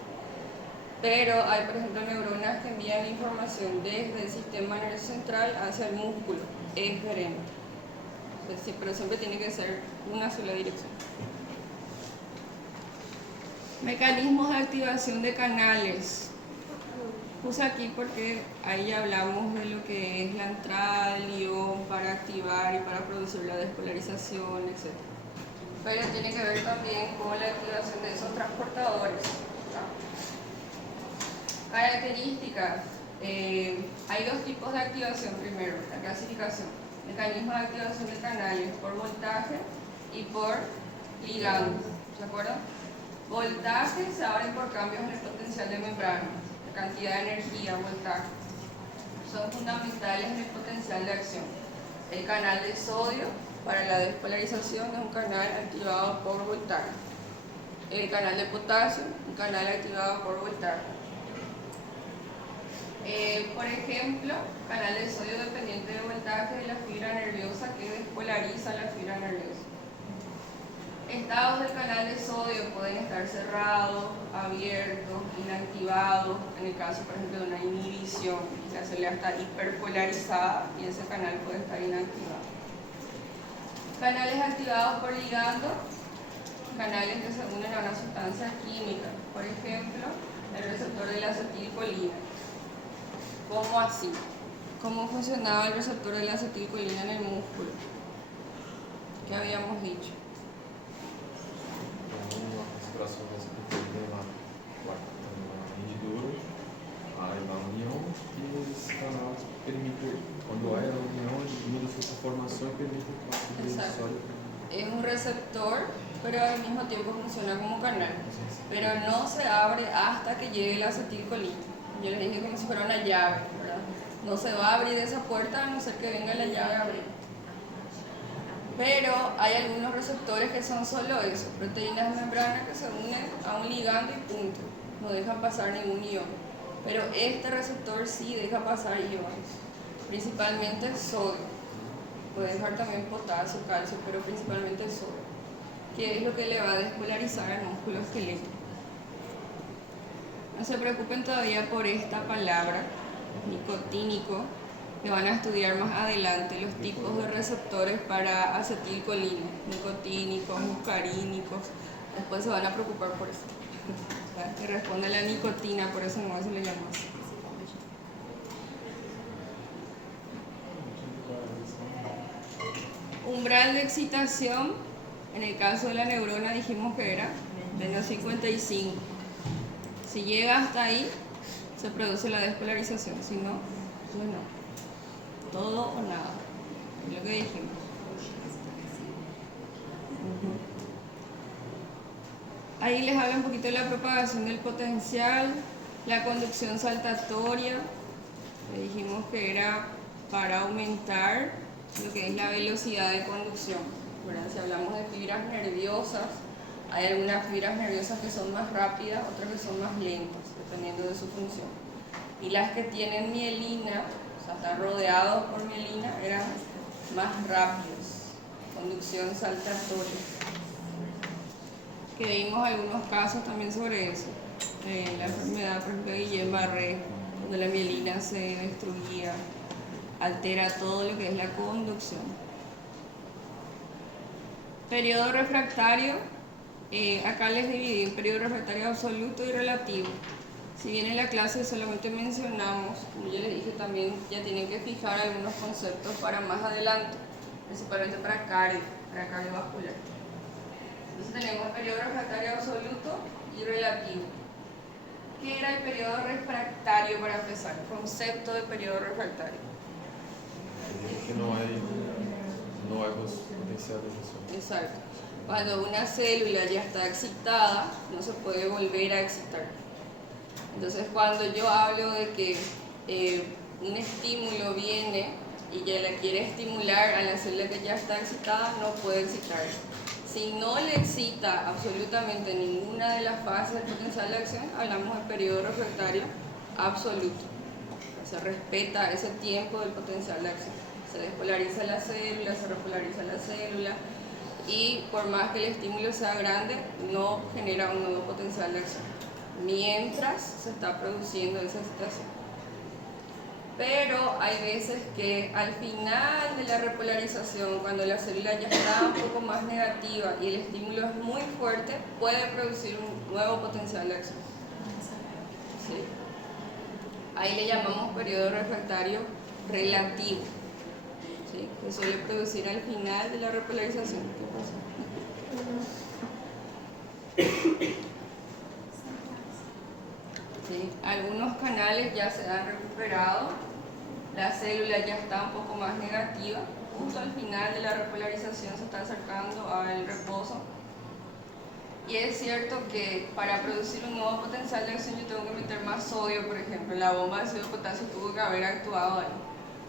Pero hay, por ejemplo, neuronas que envían información desde el sistema nervioso central hacia el músculo. Eferente. Sí, pero siempre tiene que ser una sola dirección. Mecanismos de activación de canales. Puse aquí porque ahí ya hablamos de lo que es la entrada del ion para activar y para producir la despolarización, etc. Pero tiene que ver también con la activación de esos transportadores. Características. Hay dos tipos de activación primero, la clasificación. Mecanismos de activación de canales por voltaje y por ligando. ¿De acuerdo? Voltaje se abren por cambios en el potencial de membrana, la cantidad de energía, voltaje. Son fundamentales en el potencial de acción. El canal de sodio para la despolarización es un canal activado por voltaje. El canal de potasio, un canal activado por voltaje. Por ejemplo, canal de sodio dependiente de voltaje de la fibra nerviosa que despolariza la fibra nerviosa. Estados del canal de sodio pueden estar cerrados, abiertos, inactivados. En el caso, por ejemplo, de una inhibición, la célula está hiperpolarizada y ese canal puede estar inactivado. Canales activados por ligando, canales que se unen a una sustancia química. Por ejemplo, el receptor de la acetilcolina. ¿Cómo así? ¿Cómo funcionaba el receptor de la acetilcolina en el músculo? ¿Qué habíamos dicho? Uma concentração dessa proteína na hendidura, aí na união, e esse canal permite, quando há a união, muda sua formação e permite o paso de sólido. Es un receptor, pero al mismo tiempo funciona como canal. Pero no se abre hasta que llegue la acetilcolina. Yo les dije como si fuera una llave, ¿verdad? No se va a abrir esa puerta a no ser que venga la llave a abrir. Pero hay algunos receptores que son solo eso, proteínas de membrana que se unen a un ligando y punto. No dejan pasar ningún ion. Pero este receptor sí deja pasar iones, principalmente sodio. Puede dejar también potasio, calcio, pero principalmente sodio, que es lo que le va a despolarizar al músculo esquelético. No se preocupen todavía por esta palabra, nicotínico, que van a estudiar más adelante los tipos de receptores para acetilcolina, nicotínicos, muscarínicos. Después se van a preocupar por eso. Que responde a la nicotina, por eso no se le llama así. Umbral de excitación, en el caso de la neurona dijimos que era menos 55. Si llega hasta ahí, se produce la despolarización, si no, pues no. Todo o nada, es lo que dijimos. Ahí les habla un poquito de la propagación del potencial, la conducción saltatoria, le dijimos que era para aumentar lo que es la velocidad de conducción, ¿verdad? Si hablamos de fibras nerviosas, hay algunas fibras nerviosas que son más rápidas, otras que son más lentas, dependiendo de su función. Y las que tienen mielina, o sea, están rodeados por mielina, eran más rápidos, conducción saltatoria. Que vimos algunos casos también sobre eso. La enfermedad, por ejemplo, de Guillain-Barré, donde la mielina se destruía, altera todo lo que es la conducción. Periodo refractario, acá les dividí en periodo refractario absoluto y relativo. Si bien en la clase solamente mencionamos, como ya les dije también, ya tienen que fijar algunos conceptos para más adelante, principalmente para cardiovascular. Entonces tenemos periodo refractario absoluto y relativo. ¿Qué era el periodo refractario para empezar? El concepto de periodo refractario. Que não é potencial de acción. Exacto. Cuando una célula ya está excitada, no se puede volver a excitar. Entonces, cuando yo hablo de que un estímulo viene y ya la quiere estimular a la célula que ya está excitada, no puede excitar. Si no le excita absolutamente ninguna de las fases del potencial de acción, hablamos de periodo refractario absoluto. Se respeta ese tiempo del potencial de acción. Se despolariza la célula, se repolariza la célula y por más que el estímulo sea grande, no genera un nuevo potencial de acción mientras se está produciendo esa excitación. Pero hay veces que al final de la repolarización, cuando la célula ya está un poco más negativa y el estímulo es muy fuerte, puede producir un nuevo potencial de acción. ¿Sí? Ahí le llamamos periodo refractario relativo, ¿sí? Que suele producir al final de la repolarización. ¿Qué pasa? ¿Sí? Algunos canales ya se han recuperado, la célula ya está un poco más negativa, justo al final de la repolarización se está acercando al reposo. Y es cierto que para producir un nuevo potencial de acción yo tengo que meter más sodio, por ejemplo, la bomba de sodio potasio tuvo que haber actuado ahí.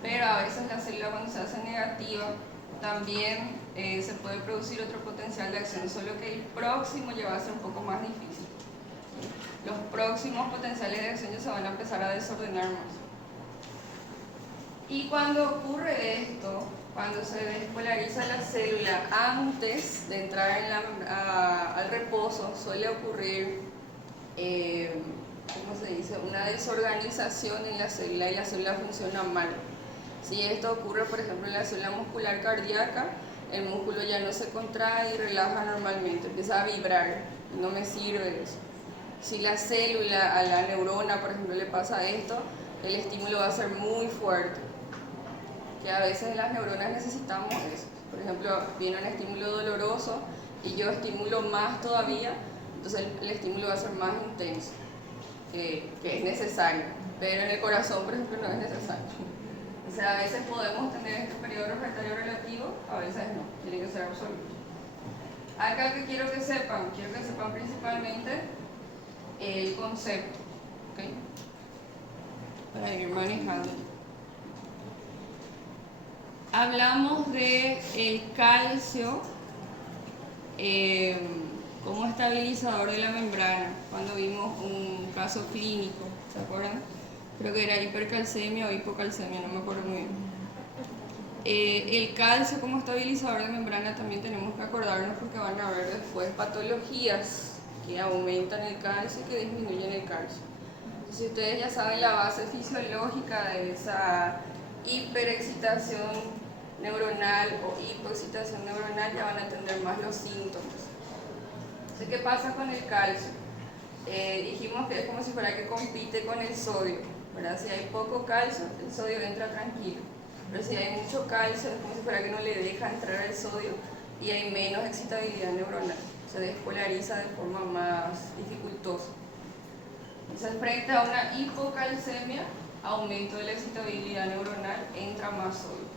Pero a veces la célula cuando se hace negativa también se puede producir otro potencial de acción, solo que el próximo ya va a ser un poco más difícil. Los próximos potenciales de acción ya se van a empezar a desordenar más. Y cuando ocurre esto, cuando se despolariza la célula antes de entrar al reposo, suele ocurrir, ¿cómo se dice?, una desorganización en la célula y la célula funciona mal. Si esto ocurre, por ejemplo, en la célula muscular cardíaca, el músculo ya no se contrae y relaja normalmente, empieza a vibrar, no me sirve eso. Si la célula, a la neurona, por ejemplo, le pasa esto, el estímulo va a ser muy fuerte. Que a veces las neuronas necesitamos eso. Por ejemplo, viene un estímulo doloroso y yo estimulo más todavía, entonces el estímulo va a ser más intenso, que es necesario. Pero en el corazón, por ejemplo, no es necesario. O sea, a veces podemos tener este periodo refractario relativo, a veces no, tiene que ser absoluto. Acá que quiero que sepan principalmente el concepto, ¿okay? Para ir manejando. Hablamos de el calcio como estabilizador de la membrana cuando vimos un caso clínico, ¿se acuerdan? Creo que era hipercalcemia o hipocalcemia, no me acuerdo muy bien. El calcio como estabilizador de membrana también tenemos que acordarnos porque van a haber después patologías que aumentan el calcio y que disminuyen el calcio. Si ustedes ya saben la base fisiológica de esa hiperexcitación neuronal o hipoexcitación neuronal, ya van a entender más los síntomas. Entonces, ¿qué pasa con el calcio? Dijimos que es como si fuera que compite con el sodio, ¿verdad? Si hay poco calcio, el sodio entra tranquilo, pero si hay mucho calcio, es como si fuera que no le deja entrar el sodio y hay menos excitabilidad neuronal, se despolariza de forma más dificultosa. Entonces, frente a una hipocalcemia, aumento de la excitabilidad neuronal, entra más sodio.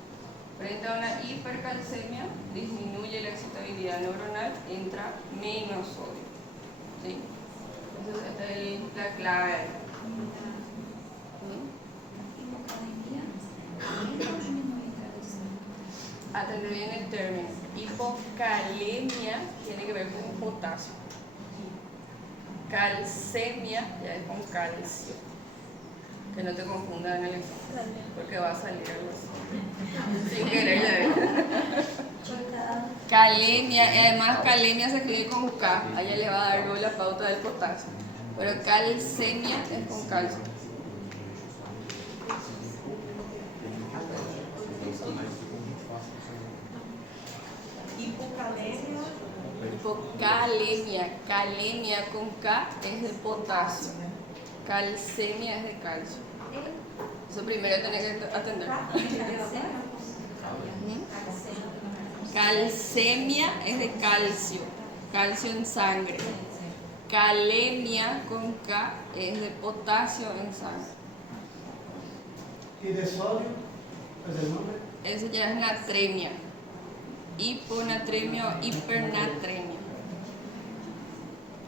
Frente a una hipercalcemia, disminuye la excitabilidad neuronal, entra menos sodio. ¿Sí? Entonces, esta es la clave ahí. Atender bien el término. Hipocalemia tiene que ver con potasio. Calcemia ya es con calcio. Que no te confundan en el examen, porque va a salir algo así. Sin querer. Calemia, y además calemia se escribe con K. A ella le va a dar luego la pauta del potasio. Pero calcemia es con calcio. Hipocalemia, calemia con K es de potasio, calcemia es de calcio. Eso primero tenés que atender. Calcemia es de calcio, calcio en sangre. Calemia con K es de potasio en sangre. ¿Y de sodio? ¿Es el nombre? Eso ya es natremia. Hiponatremia o hipernatremia.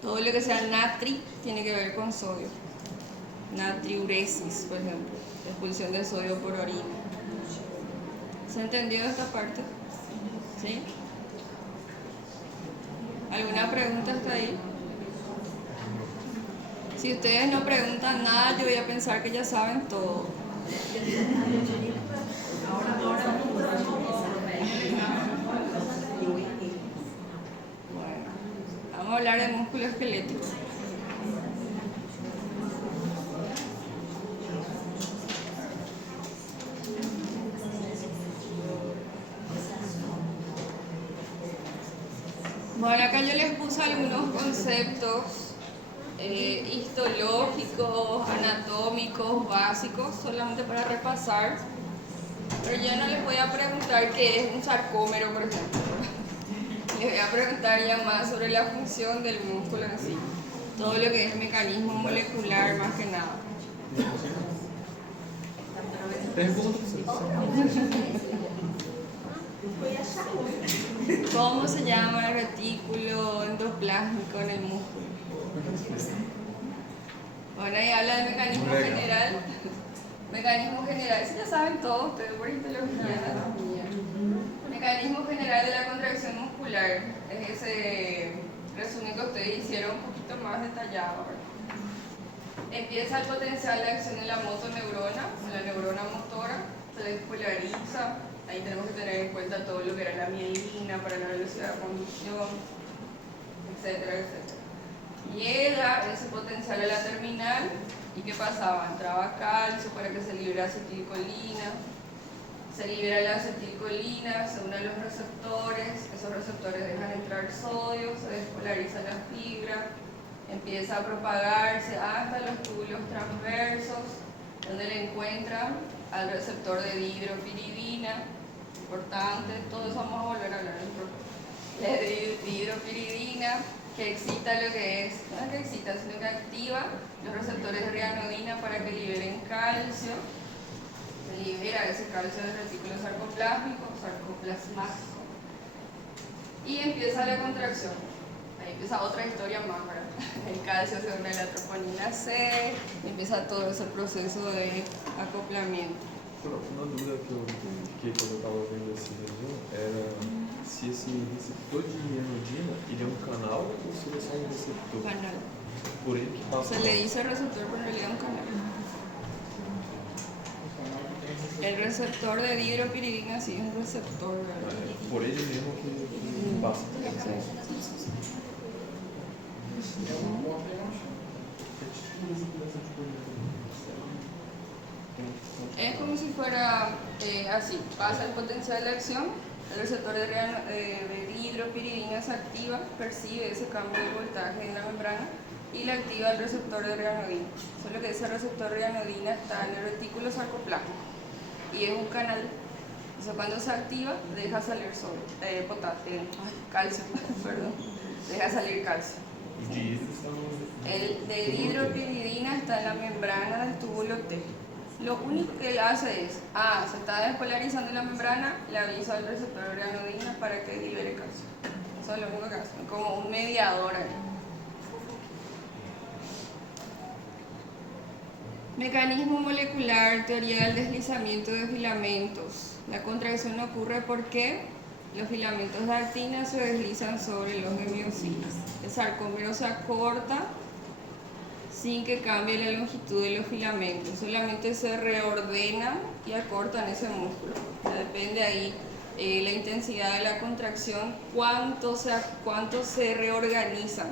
Todo lo que sea natri tiene que ver con sodio. Natriuresis, por ejemplo, expulsión de sodio por orina. ¿Se ha entendido esta parte? ¿Sí? ¿Alguna pregunta hasta ahí? Si ustedes no preguntan nada, yo voy a pensar que ya saben todo. Bueno, vamos a hablar de músculo esquelético. Bueno, acá yo les puse algunos conceptos histológicos, anatómicos, básicos, solamente para repasar. Pero yo no les voy a preguntar qué es un sarcómero, por ejemplo. Les voy a preguntar ya más sobre la función del músculo en sí. Todo lo que es mecanismo molecular, más que nada. ¿Cómo se llama el retículo endoplásmico en el músculo? Bueno, ahí habla de mecanismo general. Mecanismo general, si ya saben todos ustedes por histología y anatomía. Mecanismo general de la contracción muscular. Es ese resumen que ustedes hicieron un poquito más detallado. Empieza el potencial de acción en la motoneurona, en la neurona motora, se despolariza. Ahí tenemos que tener en cuenta todo lo que era la mielina para la velocidad de conducción, etcétera, etcétera. Llega ese potencial a la terminal y ¿qué pasaba? Entraba calcio para que se libere acetilcolina, se libera la acetilcolina, se unen los receptores, esos receptores dejan entrar sodio, se despolariza la fibra, empieza a propagarse hasta los túbulos transversos, donde le encuentran al receptor de dihidropiridina, importante, todo eso vamos a volver a hablar la dihidropiridina, que excita lo que es, no es que excita, sino que activa los receptores de rianodina para que liberen calcio, se libera ese calcio del retículo sarcoplasmático, y empieza la contracción. Ahí empieza otra historia más, ¿verdad? El calcio se une a la troponina C, y empieza todo ese proceso de acoplamiento. Uma dúvida que eu fiquei quando eu estava vendo esse resumo era se esse receptor de rianodina ele é um canal ou se ele é só um receptor? Canal. Por ele que passa. Se le dice receptor, pero en realidad es un canal. El receptor de dihidropiridina sí es un receptor, ¿verdad? Por ele mesmo que passa. Es como si fuera así, pasa el potencial de acción, el receptor de dihidropiridina se activa, percibe ese cambio de voltaje en la membrana y le activa el receptor de rianodina. Solo que ese receptor de rianodina está en el retículo sarcoplasmático y es un canal. Entonces cuando se activa deja salir calcio, perdón, deja salir calcio. El de dihidropiridina está en la membrana del túbulo T. Lo único que él hace es, se está despolarizando la membrana, le avisa al receptor de rianodina para que libere calcio. Eso es lo único que hace, como un mediador ahí. Mecanismo molecular, teoría del deslizamiento de filamentos. La contracción ocurre porque los filamentos de actina se deslizan sobre los de miosina. El sarcómero se acorta sin que cambie la longitud de los filamentos, solamente se reordenan y acortan ese músculo. Depende ahí la intensidad de la contracción, cuánto se reorganizan.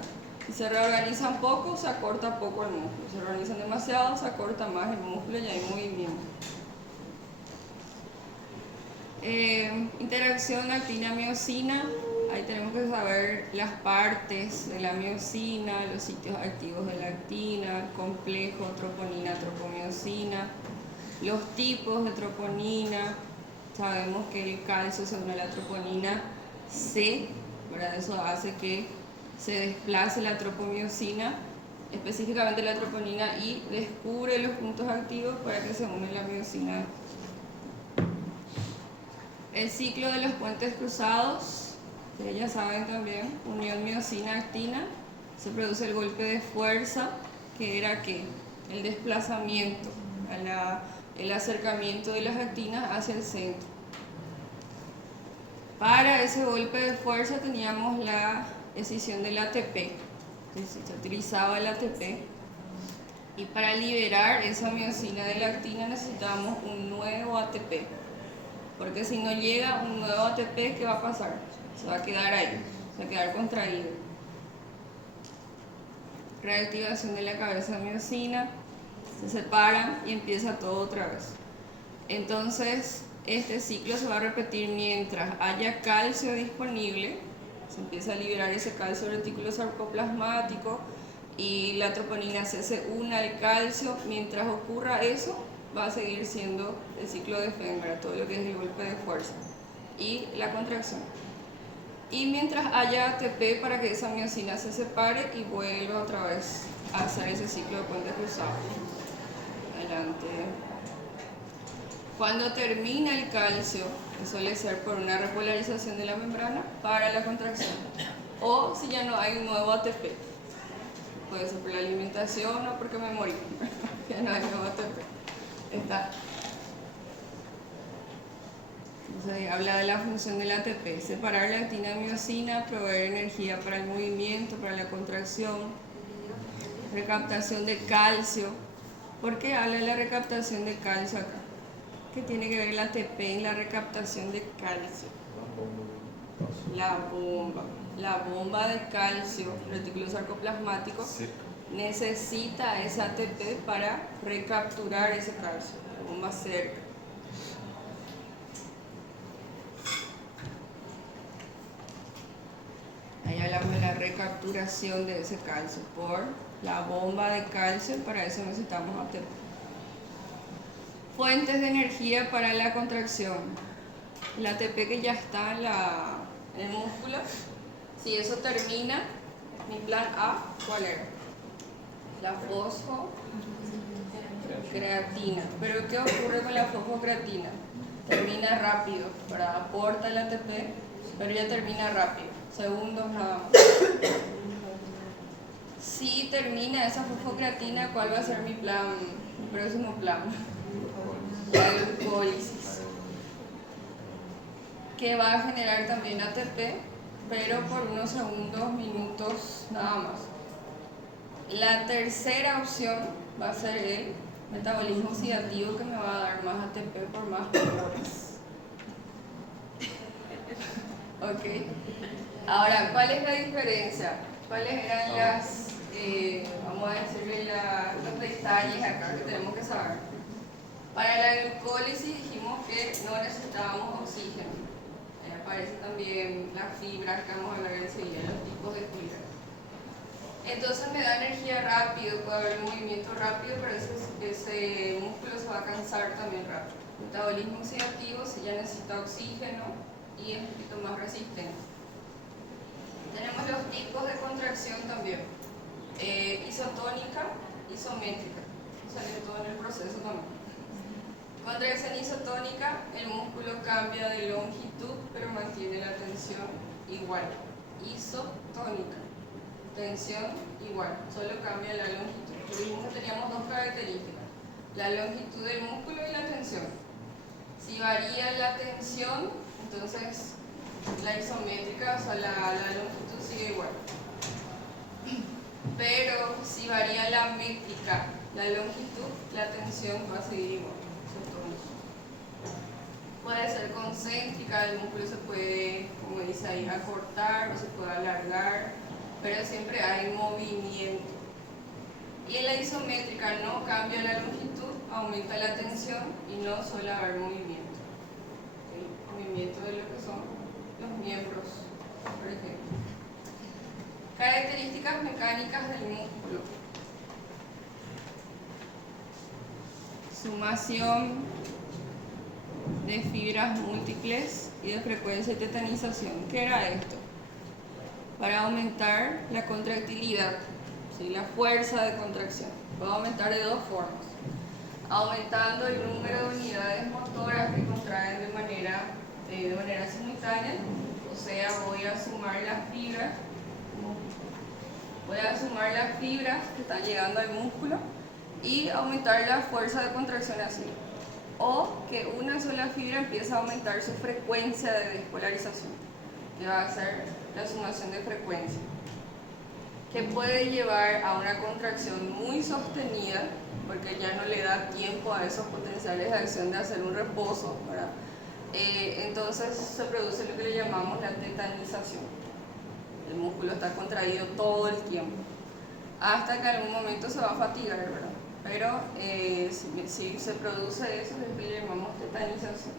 Si se reorganizan poco, se acorta poco el músculo. Si se reorganizan demasiado, se acorta más el músculo y hay movimiento. Interacción actina-miosina. Ahí tenemos que saber las partes de la miosina, los sitios activos de la actina, el complejo troponina-tropomiosina, los tipos de troponina. Sabemos que el calcio se une a la troponina C, ¿verdad? Eso hace que se desplace la tropomiosina, específicamente la troponina I, descubre los puntos activos para que se une la miosina. El ciclo de los puentes cruzados. Ustedes ya saben también, unión miosina-actina, se produce el golpe de fuerza, que era ¿qué? El desplazamiento, el acercamiento de las actinas hacia el centro. Para ese golpe de fuerza teníamos la escisión del ATP, se utilizaba el ATP, y para liberar esa miosina de la actina necesitábamos un nuevo ATP, porque si no llega un nuevo ATP, ¿qué va a pasar? Se va a quedar ahí, se va a quedar contraído. Reactivación de la cabeza de miosina, se separan y empieza todo otra vez. Entonces, este ciclo se va a repetir mientras haya calcio disponible, Se empieza a liberar ese calcio retículo sarcoplasmático y la troponina C se une al calcio. Mientras ocurra eso, va a seguir siendo el ciclo de Fenberg, todo lo que es el golpe de fuerza y la contracción. Y mientras haya ATP para que esa miocina se separe y vuelva otra vez a hacer ese ciclo de puente cruzado. Adelante. Cuando termina el calcio, que suele ser por una repolarización de la membrana, para la contracción. O si ya no hay un nuevo ATP. Puede ser por la alimentación o porque me morí. Ya no hay nuevo ATP. Está. Entonces habla de la función del ATP. Separar la actina de miocina, proveer energía para el movimiento, para la contracción. Recaptación de calcio. ¿Por qué habla de la recaptación de calcio acá? ¿Qué tiene que ver el ATP en la recaptación de calcio? La bomba de calcio, retículo sarcoplasmático, necesita ese ATP para recapturar ese calcio. La bomba cerca. Ahí hablamos de la recapturación de ese calcio por la bomba de calcio, para eso necesitamos ATP. Fuentes de energía para la contracción. El ATP que ya está en el músculo, si eso termina, mi plan A, ¿cuál era? La fosfocreatina. Pero ¿qué ocurre con la fosfocreatina? Termina rápido, aporta el ATP, pero ya termina rápido, segundos nada más. Si termina esa fosfocreatina, ¿cuál va a ser mi próximo plan? La glucólisis, que va a generar también ATP, pero por unos segundos, minutos nada más. La tercera opción va a ser el metabolismo oxidativo, que me va a dar más ATP por más horas. Ok. Ahora, ¿cuál es la diferencia? ¿Cuáles eran vamos a decirle los detalles acá que tenemos que saber? Para la glucólisis dijimos que no necesitábamos oxígeno. Aparece también las fibras, que vamos a hablar enseguida, los tipos de fibras. Entonces me da energía rápido, puede haber movimiento rápido, pero ese músculo se va a cansar también rápido. Metabolismo oxidativo, si ya necesita oxígeno y es un poquito más resistente. Tenemos los tipos de contracción también. Isotónica, isométrica. Salió todo en el proceso también. Contracción isotónica, el músculo cambia de longitud, pero mantiene la tensión igual. Isotónica, tensión igual, solo cambia la longitud. Dijimos que teníamos dos características, la longitud del músculo y la tensión. Si varía la tensión, entonces la isométrica, o sea, la longitud sigue igual. Pero si varía la métrica, la longitud, la tensión va a seguir igual. Puede ser concéntrica, el músculo se puede, como dice ahí, acortar o se puede alargar, pero siempre hay movimiento. Y en la isométrica no cambia la longitud, aumenta la tensión y no suele haber movimiento. El movimiento de lo que son los miembros, por ejemplo. Características mecánicas del músculo. Sumación de fibras múltiples y de frecuencia y tetanización. ¿Qué era esto? Para aumentar la contractilidad, ¿sí? La fuerza de contracción. Va a aumentar de dos formas. Aumentando el número de unidades motoras que contraen de manera simultánea, o sea, voy a sumar las fibras que están llegando al músculo y aumentar la fuerza de contracción así. O que una sola fibra empieza a aumentar su frecuencia de despolarización, que va a ser la sumación de frecuencia, que puede llevar a una contracción muy sostenida, porque ya no le da tiempo a esos potenciales de acción de hacer un reposo, ¿verdad? Entonces se produce lo que le llamamos la tetanización. El músculo está contraído todo el tiempo, hasta que en algún momento se va a fatigar, ¿verdad? Pero si se produce eso, es lo que le llamamos tetanización.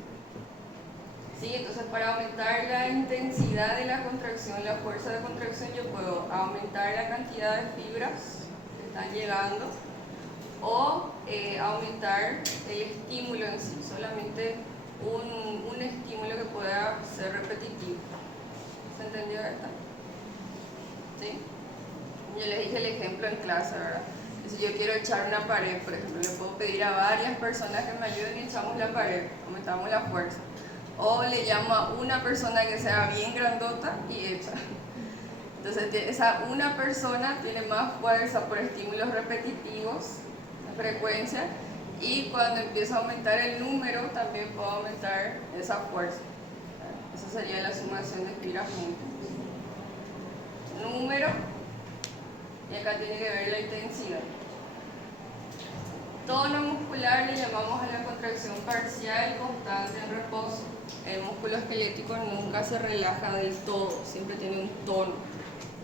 Sí, entonces para aumentar la intensidad de la contracción, la fuerza de contracción, yo puedo aumentar la cantidad de fibras que están llegando o aumentar el estímulo en sí, solamente un estímulo que pueda ser repetitivo. ¿Se entendió esta? ¿Sí? Yo les dije el ejemplo en clase, ¿verdad? Si yo quiero echar una pared, por ejemplo, le puedo pedir a varias personas que me ayuden y echamos la pared, aumentamos la fuerza. O le llamo a una persona que sea bien grandota y echa. Entonces esa una persona tiene más fuerza por estímulos repetitivos, la frecuencia, y cuando empieza a aumentar el número también puedo aumentar esa fuerza. Esa sería la sumación de fibras juntas. Número, y acá tiene que ver la intensidad. Tono muscular le llamamos a la contracción parcial constante en reposo. El músculo esquelético nunca se relaja del todo, siempre tiene un tono.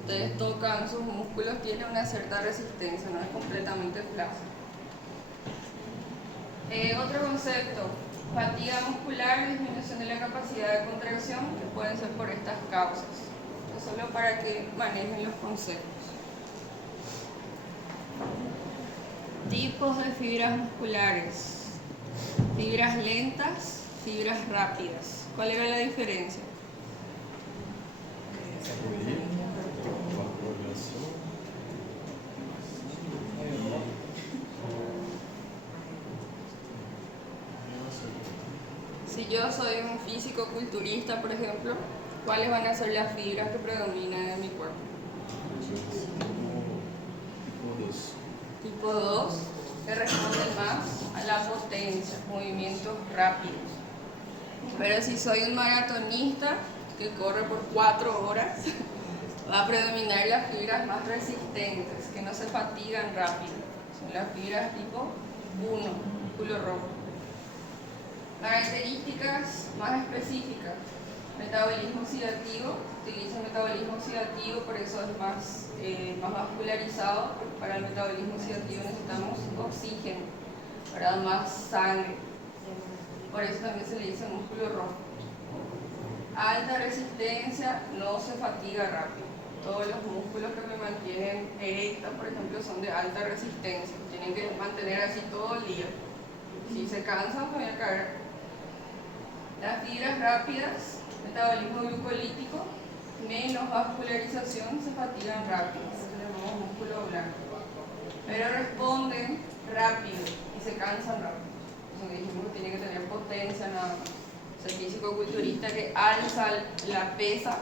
Ustedes tocan sus músculos, tiene una cierta resistencia, no es completamente flácido. Otro concepto, fatiga muscular, disminución de la capacidad de contracción, que pueden ser por estas causas. Esto solo para que manejen los conceptos. Tipos de fibras musculares. Fibras lentas, fibras rápidas. ¿Cuál era la diferencia? Si yo soy un físico-culturista, por ejemplo, ¿cuáles van a ser las fibras que predominan en mi cuerpo? Tipo 2, que responden más a la potencia, movimientos rápidos. Pero si soy un maratonista que corre por 4 horas, va a predominar las fibras más resistentes, que no se fatigan rápido. Son las fibras tipo 1, músculo rojo. Características más específicas. Metabolismo oxidativo, utiliza metabolismo oxidativo, por eso es más vascularizado, porque para el metabolismo oxidativo necesitamos oxígeno, para más sangre. Por eso también se le dice músculo rojo. Alta resistencia, no se fatiga rápido. Todos los músculos que me mantienen erecta, por ejemplo, son de alta resistencia. Tienen que mantener así todo el día. Si se cansan, me voy a caer. Las fibras rápidas, metabolismo glucolítico, menos vascularización, se fatigan rápido. Eso le llamamos músculo blanco. Pero responden rápido y se cansan rápido. Entonces dijimos que tiene que tener potencia nada más. O sea, el físico-culturista que alza la pesa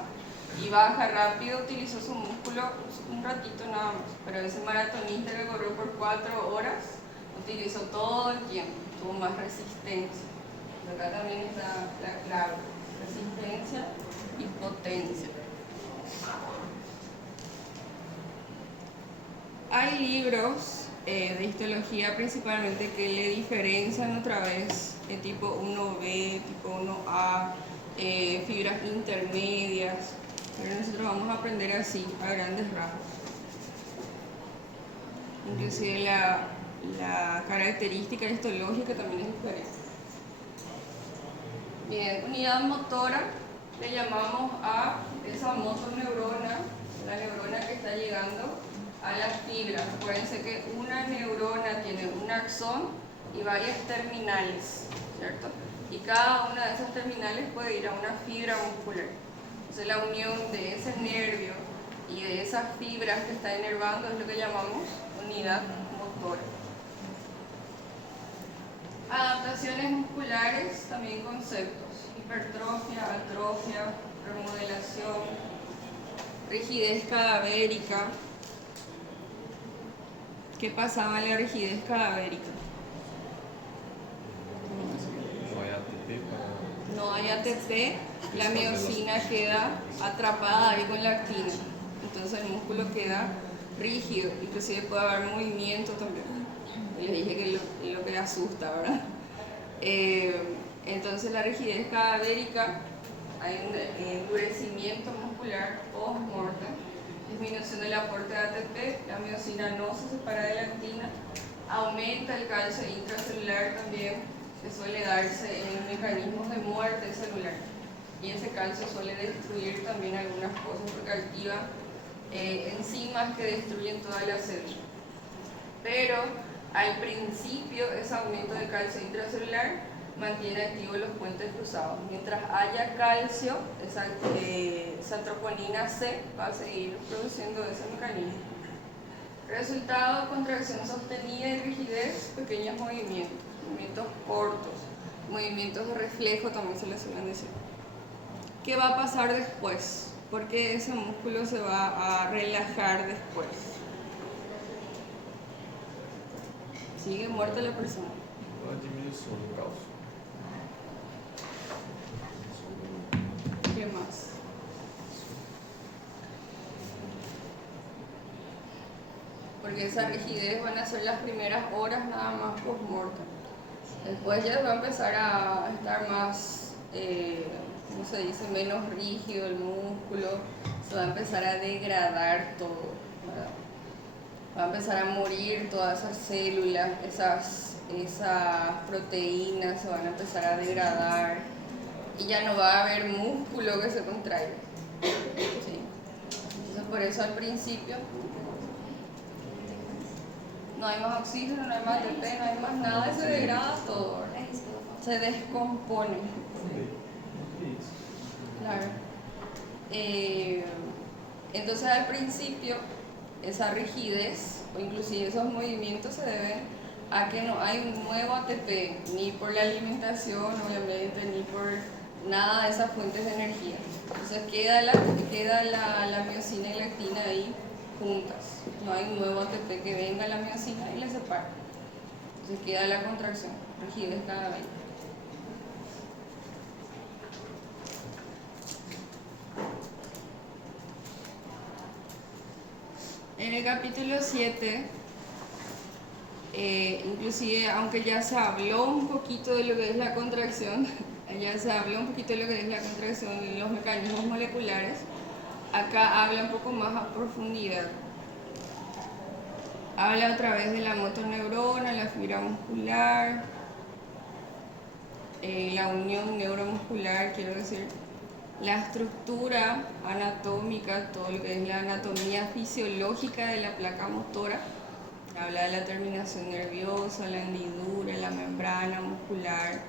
y baja rápido utilizó su músculo un ratito nada más. Pero ese maratonista que corrió por 4 horas utilizó todo el tiempo, tuvo más resistencia. Acá también está la clave, resistencia y potencia. Hay libros de histología principalmente que le diferencian otra vez el tipo 1B, tipo 1A, fibras intermedias, pero nosotros vamos a aprender así, a grandes rasgos. Inclusive la característica histológica también es diferente. Bien, unidad motora, le llamamos a esa motoneurona, la neurona que está llegando a las fibras. Acuérdense que una neurona tiene un axón y varias terminales, ¿cierto? Y cada una de esas terminales puede ir a una fibra muscular. Entonces la unión de ese nervio y de esas fibras que está inervando es lo que llamamos unidad motora. Adaptaciones musculares, también conceptos. Hipertrofia, atrofia, remodelación, rigidez cadavérica. ¿Qué pasaba en la rigidez cadavérica? No hay ATP, la miosina queda atrapada ahí con la actina. Entonces el músculo queda rígido, inclusive puede haber movimiento también. Les dije que es lo que asusta, ¿verdad? Entonces la rigidez cadavérica, hay un endurecimiento muscular post-mortem, disminución del aporte de ATP, la miosina no se separa de la actina, aumenta el calcio intracelular también, que suele darse en mecanismos de muerte celular. y ese calcio suele destruir también algunas cosas porque activa enzimas que destruyen toda la célula. Pero al principio ese aumento de calcio intracelular mantiene activos los puentes cruzados. Mientras haya calcio, esa troponina C va a seguir produciendo ese mecanismo. Resultado: contracción sostenida y rigidez, pequeños movimientos cortos, movimientos de reflejo también se les suelen decir. ¿Qué va a pasar después? Porque ese músculo se va a relajar después. Sigue muerta la persona. A diminuição do cálcio. ¿Qué más? Porque esa rigidez van a ser las primeras horas nada más post-mortem. Después ya va a empezar a estar más, ¿cómo se dice? Menos rígido el músculo, se va a empezar a degradar todo, ¿verdad? Va a empezar a morir todas esas células, esas proteínas se van a empezar a degradar y ya no va a haber músculo que se contraiga. ¿Sí? Entonces por eso al principio no hay más oxígeno, no hay más ATP, no hay más nada, se degrada todo, ¿verdad? Se descompone. Claro. Entonces al principio esa rigidez o inclusive esos movimientos se deben a que no hay un nuevo ATP, ni por la alimentación obviamente, ni por nada de esas fuentes de energía. Entonces queda la miosina y la actina ahí juntas, no hay un nuevo ATP que venga a la miosina y la separe. Entonces queda la contracción, rigidez cada vez. En el capítulo 7, inclusive aunque ya se habló un poquito de lo que es la contracción, los mecanismos moleculares, acá habla un poco más a profundidad. Habla otra vez de la motoneurona, la fibra muscular, la unión neuromuscular, quiero decir, la estructura anatómica, todo lo que es la anatomía fisiológica de la placa motora. Habla de la terminación nerviosa, la hendidura, la membrana muscular.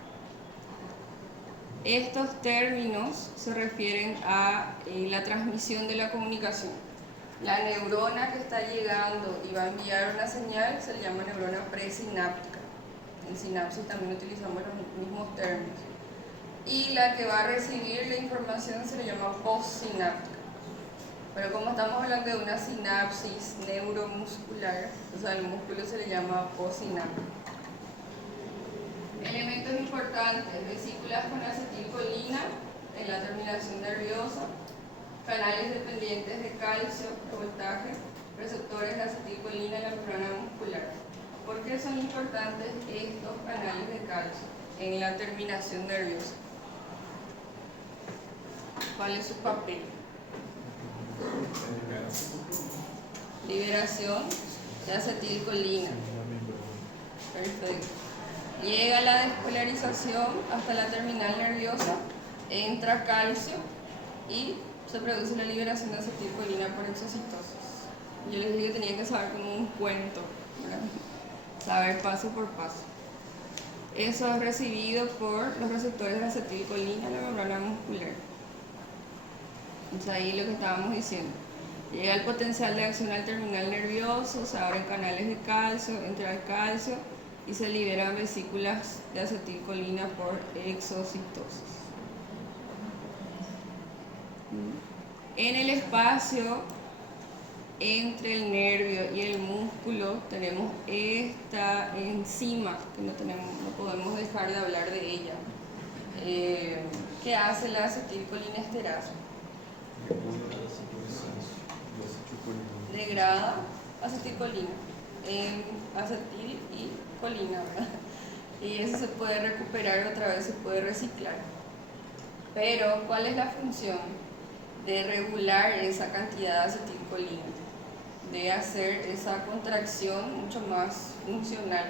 Estos términos se refieren a la transmisión de la comunicación. La neurona que está llegando y va a enviar una señal se le llama neurona presináptica. En sinapsis también utilizamos los mismos términos. Y la que va a recibir la información se le llama postsináptica. Pero como estamos hablando de una sinapsis neuromuscular, o sea, el músculo se le llama postsináptico. Elementos importantes: vesículas con acetilcolina en la terminación nerviosa, canales dependientes de calcio, voltaje, receptores de acetilcolina en la membrana muscular. ¿Por qué son importantes estos canales de calcio en la terminación nerviosa? ¿Cuál es su papel? Liberación de acetilcolina. Perfecto. Llega la despolarización hasta la terminal nerviosa, entra calcio y se produce la liberación de acetilcolina por exocitosis. Yo les dije que tenía que saber como un cuento, ¿verdad? Saber paso por paso. Eso es recibido por los receptores de acetilcolina en la membrana muscular. Entonces ahí lo que estábamos diciendo. Llega el potencial de acción al terminal nervioso, se abren canales de calcio, entra el calcio y se liberan vesículas de acetilcolina por exocitosis. En el espacio entre el nervio y el músculo tenemos esta enzima que no podemos dejar de hablar de ella. ¿Qué hace la acetilcolina esterasa? Degrada acetilcolina en acetil y colina, ¿verdad? Y eso se puede recuperar otra vez, se puede reciclar. Pero, ¿cuál es la función? De regular esa cantidad de acetilcolina, de hacer esa contracción mucho más funcional.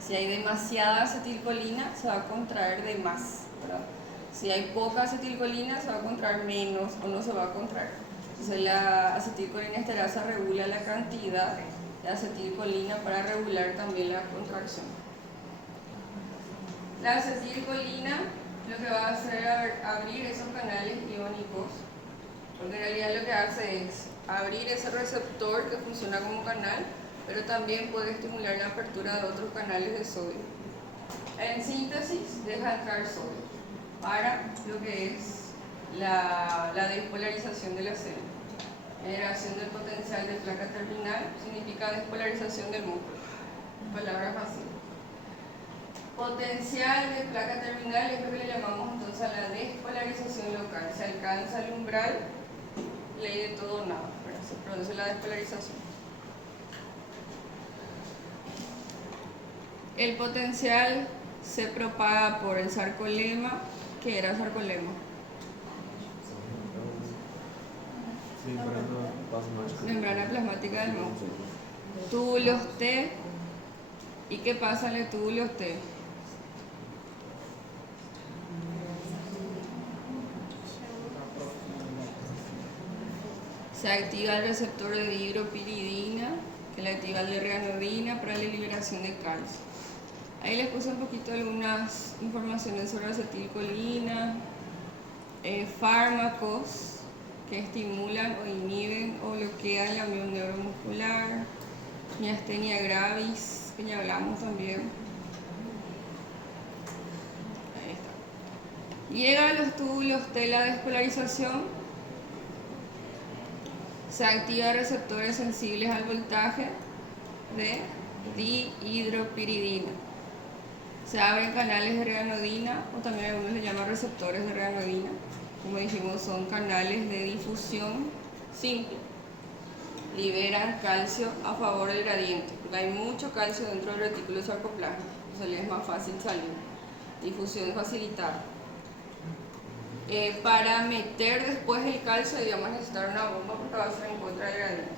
Si hay demasiada acetilcolina, se va a contraer de más, ¿verdad? Si hay poca acetilcolina, se va a contraer menos o no se va a contraer. Entonces la acetilcolinesterasa regula la cantidad de acetilcolina para regular también la contracción. La acetilcolina lo que va a hacer es abrir esos canales iónicos, porque en realidad lo que hace es abrir ese receptor que funciona como canal, pero también puede estimular la apertura de otros canales de sodio. En síntesis, deja entrar sodio para lo que es la despolarización de la célula. Generación del potencial de placa terminal significa despolarización del músculo. Palabra fácil. Potencial de placa terminal es lo que le llamamos entonces a la despolarización local. Se alcanza el umbral, ley de todo o nada, pero se produce la despolarización. El potencial se propaga por el sarcolema. ¿Qué era sarcolema? Membrana plasmática. Membrana plasmática del músculo. Túbulos T. ¿Y qué pasa en los túbulos T? Se activa el receptor de dihidropiridina, que le activa el de reanodina para la liberación de calcio. Ahí les puse un poquito algunas informaciones sobre acetilcolina, fármacos que estimulan o inhiben o bloquean la unión neuromuscular, miastenia gravis, que ya hablamos también. Ahí está. Llega a los túbulos T la despolarización, se activan receptores sensibles al voltaje de dihidropiridina. Se abren canales de reanodina, o también algunos le llaman receptores de reanodina. Como dijimos, son canales de difusión simple. Liberan calcio a favor del gradiente, porque hay mucho calcio dentro del retículo sarcoplasmático, entonces es más fácil salir. Difusión facilitada. Para meter después el calcio, digamos, necesitar una bomba porque va a ser en contra del gradiente.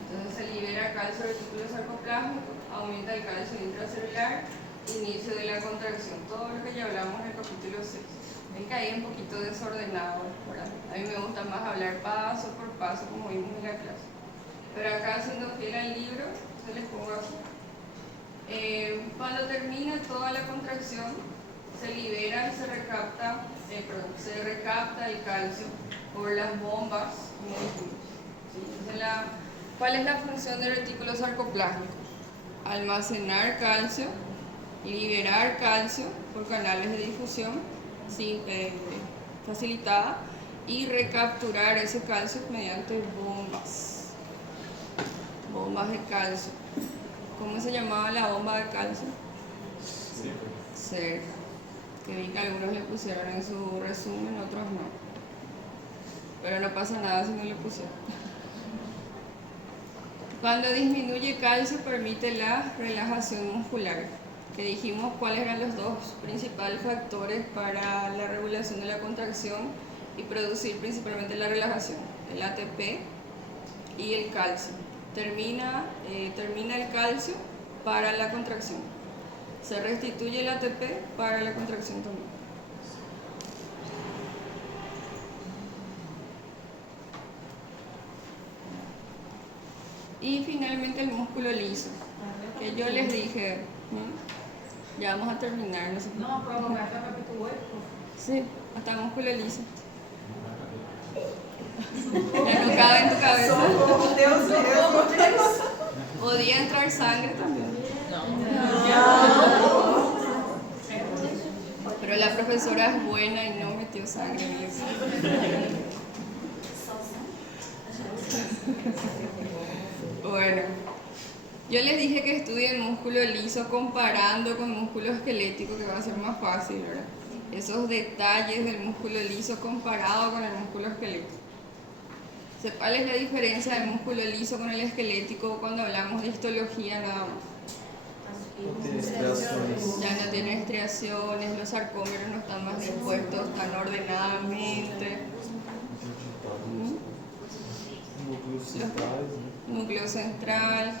Entonces se libera calcio del retículo sarcoplasmático, aumenta el calcio intracelular, inicio de la contracción, todo lo que ya hablamos en el capítulo 6. Ven que ahí es un poquito desordenado, ¿verdad? A mí me gusta más hablar paso por paso como vimos en la clase. Pero acá, siendo fiel al libro, se les pongo así. Cuando termina toda la contracción, se libera y se recapta el calcio por las bombas, como dijimos. ¿Sí? Entonces, ¿cuál es la función del retículo sarcoplásmico? Almacenar calcio, liberar calcio por canales de difusión facilitada y recapturar ese calcio mediante bombas de calcio. ¿Cómo se llamaba la bomba de calcio? Cerca. Que vi que algunos le pusieron en su resumen, otros no. Pero no pasa nada si no le pusieron. Cuando disminuye calcio permite la relajación muscular, que dijimos cuáles eran los dos principales factores para la regulación de la contracción y producir principalmente la relajación, el ATP y el calcio. Termina el calcio para la contracción. Se restituye el ATP para la contracción también. Y finalmente el músculo liso, que yo les dije, ya vamos a terminar. No sé. No, pero me acaba capítulo 8. Sí, hasta el músculo liso. Ya no cabe en tu cabeza. Podía entrar sangre también. Pero la profesora es buena y no metió sangre en eso. Bueno, yo les dije que estudien músculo liso comparando con músculo esquelético, que va a ser más fácil, ¿verdad? Esos detalles del músculo liso comparado con el músculo esquelético. ¿Cuál es la diferencia del músculo liso con el esquelético cuando hablamos de histología nada más? No tiene estriaciones. Ya no tiene estriaciones, los sarcómeros no están más dispuestos tan ordenadamente. Núcleos centrais, né? Núcleo central.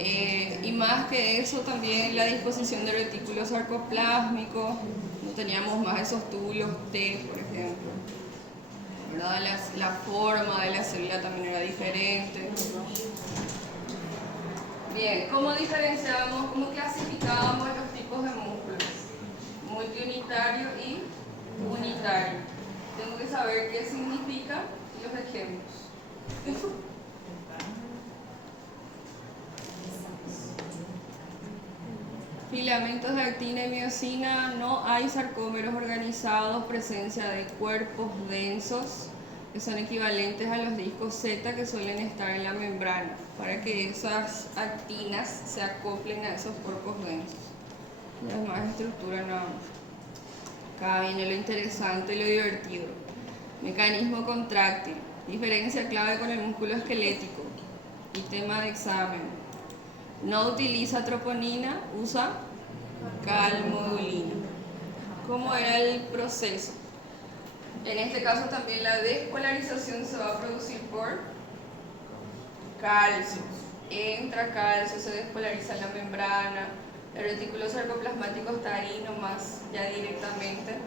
Y más que eso también la disposición del retículo sarcoplásmico, teníamos más esos túbulos T, por ejemplo. ¿Verdad? La forma de la célula también era diferente. Bien, ¿cómo diferenciábamos, cómo clasificábamos los tipos de músculos? Multiunitario y unitario. Tengo que saber qué significa y los ejemplos. Filamentos de actina y miosina, no hay sarcómeros organizados, presencia de cuerpos densos que son equivalentes a los discos Z que suelen estar en la membrana para que esas actinas se acoplen a esos cuerpos densos. No es más estructura nada más. Acá viene lo interesante y lo divertido. Mecanismo contráctil, diferencia clave con el músculo esquelético y tema de examen. No utiliza troponina, usa calmodulina. ¿Cómo era el proceso? En este caso también la despolarización se va a producir por calcio. Entra calcio, se despolariza la membrana, el retículo sarcoplasmático está ahí nomás ya directamente,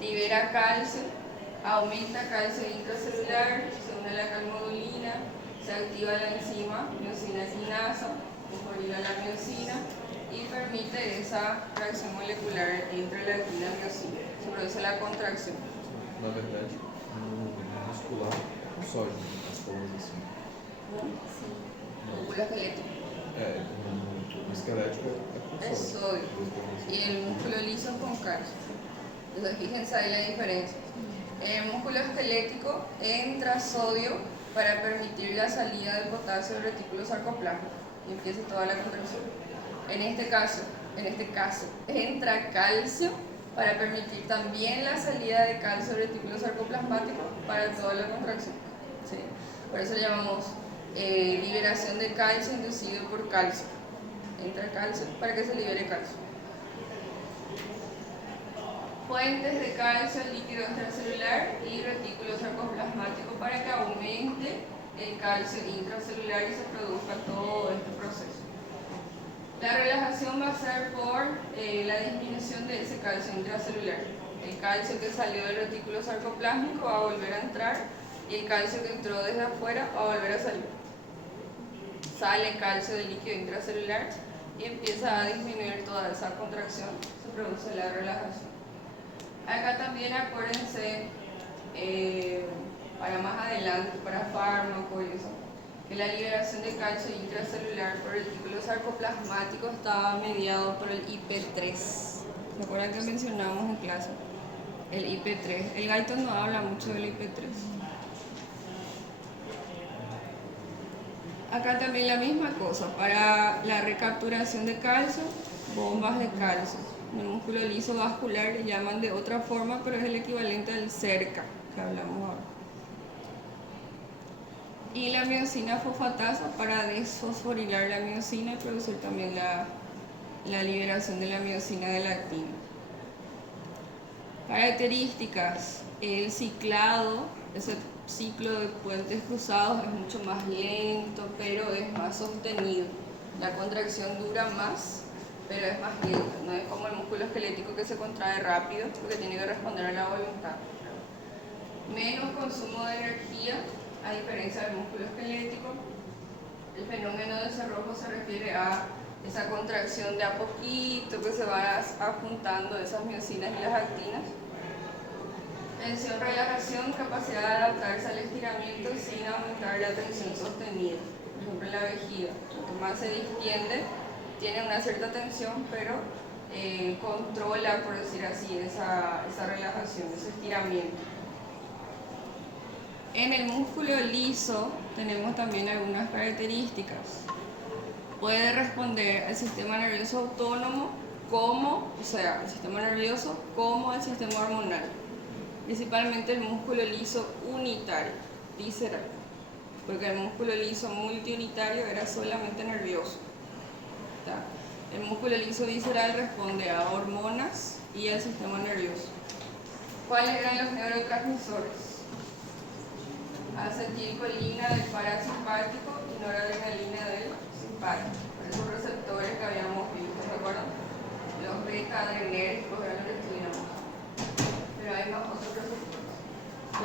libera calcio, aumenta calcio intracelular, se une a la calmodulina, se activa la enzima miosina quinasa, fosforila la miosina y permite esa reacción molecular entre la actina y miosina. Se produce la contracción. Na verdade, no muscular, o sódio, as formas assim. Músculo esquelético. No esquelético é com Es sódio. sodio. Y el músculo liso con calcio. Entonces fíjense ahí la diferencia. En el músculo esquelético entra sodio para permitir la salida del potasio del retículo sarcoplasmático y empieza toda la contracción. En este caso, entra calcio para permitir también la salida de calcio del retículo sarcoplasmático para toda la contracción. ¿Sí? Por eso le llamamos liberación de calcio inducido por calcio. Entra calcio para que se libere calcio. Fuentes de calcio, líquido extracelular y retículo sarcoplasmático para que aumente el calcio intracelular y se produzca todo este proceso. La relajación va a ser por la disminución de ese calcio intracelular. El calcio que salió del retículo sarcoplásmico va a volver a entrar y el calcio que entró desde afuera va a volver a salir. Sale calcio del líquido intracelular y empieza a disminuir toda esa contracción, se produce la relajación. Acá también acuérdense, para más adelante, para fármaco y eso, que la liberación de calcio intracelular por el retículo sarcoplasmático estaba mediado por el IP3. ¿Se acuerdan que mencionamos en clase? El IP3. El Guyton no habla mucho del IP3. Acá también la misma cosa, para la recapturación de calcio, bombas de calcio. En el músculo liso vascular le llaman de otra forma, pero es el equivalente al cerca que hablamos ahora. Y la miosina fosfatasa para desfosforilar la miosina y producir también la liberación de la miosina de la actina. Características: el ciclado, ese ciclo de puentes cruzados es mucho más lento, pero es más sostenido. La contracción dura más, pero es más lenta. No es como el músculo esquelético que se contrae rápido porque tiene que responder a la voluntad. Menos consumo de energía, a diferencia del músculo esquelético. El fenómeno de cerrojo se refiere a esa contracción de a poquito que se va juntando esas miosinas y las actinas. Tensión, relajación, capacidad de adaptarse al estiramiento sin aumentar la tensión sostenida. Por ejemplo, en la vejiga, lo más se distiende, tiene una cierta tensión, pero controla, por decir así, esa relajación, ese estiramiento. En el músculo liso tenemos también algunas características. Puede responder al sistema nervioso autónomo al sistema nervioso como al sistema hormonal. Principalmente el músculo liso unitario, visceral, porque el músculo liso multiunitario era solamente nervioso. El músculo liso visceral responde a hormonas y al sistema nervioso. ¿Cuáles eran los neurotransmisores? Acetilcolina del parasimpático y noradrenalina del simpático. Por esos receptores que habíamos visto, ¿se acuerdan? Los beta adrenérgicos eran los que estudiamos.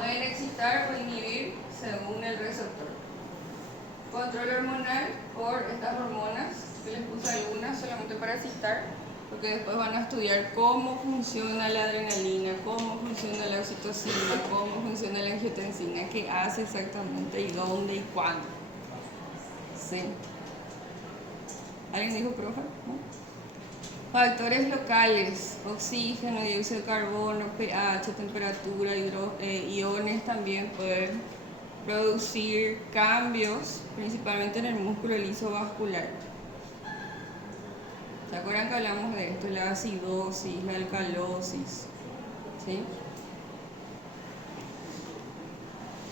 pueden excitar o inhibir según el receptor. Control hormonal por estas hormonas, que les puse algunas solamente para citar, porque después van a estudiar cómo funciona la adrenalina, cómo funciona la oxitocina, cómo funciona la angiotensina, qué hace exactamente y dónde y cuándo. ¿Sí? ¿Alguien dijo, profe? ¿No? Factores locales, oxígeno, dióxido de carbono, pH, temperatura, iones también pueden producir cambios, principalmente en el músculo liso vascular. ¿Se acuerdan que hablamos de esto? La acidosis, la alcalosis. ¿Sí?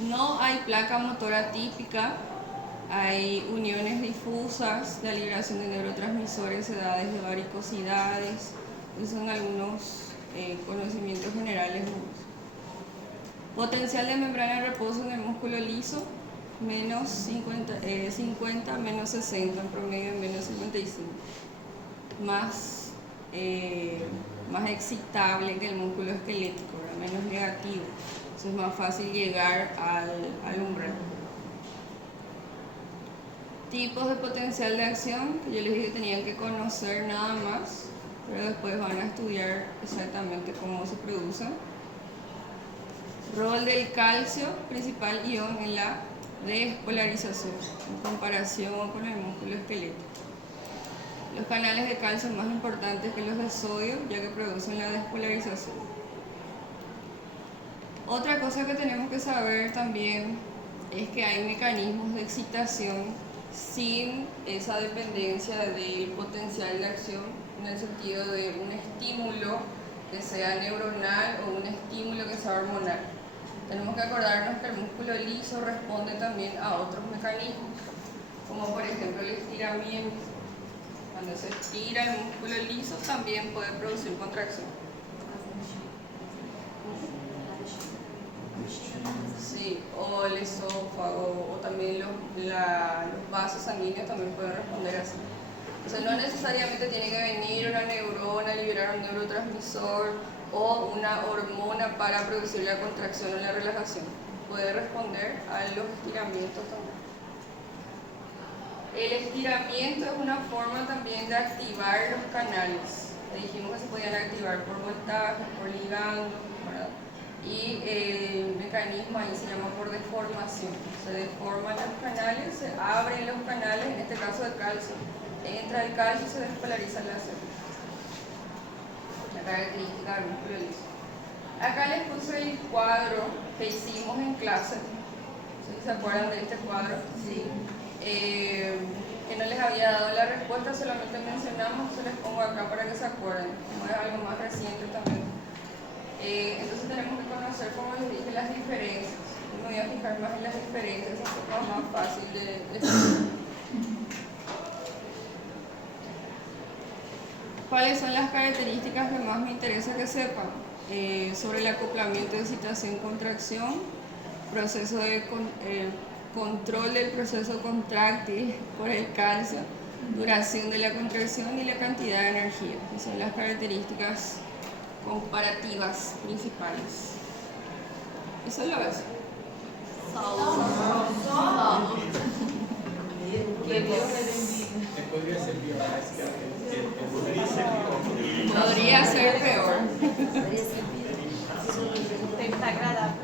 No hay placa motora típica, hay uniones difusas, la liberación de neurotransmisores, edades de varicosidades. Esos son algunos conocimientos generales. Potencial de membrana de reposo en el músculo liso, menos 50, menos 60, en promedio menos 55. Más excitable que el músculo esquelético, menos negativo. Entonces es más fácil llegar al umbral. Tipos de potencial de acción, que yo les dije que tenían que conocer nada más, pero después van a estudiar exactamente cómo se producen. Rol del calcio, principal ion en la despolarización, en comparación con el músculo esquelético. Los canales de calcio son más importantes que los de sodio, ya que producen la despolarización. Otra cosa que tenemos que saber también es que hay mecanismos de excitación sin esa dependencia del potencial de acción, en el sentido de un estímulo que sea neuronal o un estímulo que sea hormonal. Tenemos que acordarnos que el músculo liso responde también a otros mecanismos, como por ejemplo el estiramiento. Cuando se estira el músculo liso también puede producir contracción. Sí, o el esófago, o también los vasos sanguíneos también pueden responder así. Entonces no necesariamente tiene que venir una neurona a liberar un neurotransmisor o una hormona para producir la contracción o la relajación. Puede responder a los estiramientos también. El estiramiento es una forma también de activar los canales. Dijimos que se podían activar por voltaje, por ligando, ¿verdad? Y el mecanismo ahí se llama por deformación. Se deforman los canales, se abren los canales, en este caso de calcio. Entra el calcio y se despolariza la célula. La característica del músculo liso. Acá les puse el cuadro que hicimos en clase. ¿Se acuerdan de este cuadro? Sí. Que no les había dado la respuesta, solamente mencionamos, se les pongo acá para que se acuerden. Como es algo más reciente también. Entonces tenemos que conocer, como les dije, las diferencias. Me voy a fijar más en las diferencias, es un poco más fácil de estudiar. ¿Cuáles son las características que más me interesa que sepan? Sobre el acoplamiento de excitación-contracción, proceso de control del proceso contráctil por el calcio, duración de la contracción y la cantidad de energía, que son las características comparativas principales. Eso es lo básico. Que Dios le bendiga. Podría ser peor. Podría ser peor. Está agradable.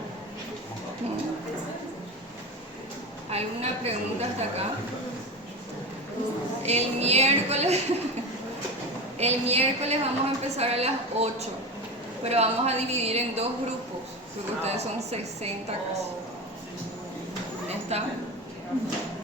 ¿Alguna pregunta hasta acá? El miércoles vamos a empezar a las 8, pero vamos a dividir en 2 grupos, porque ustedes son 60 casi. ¿Está?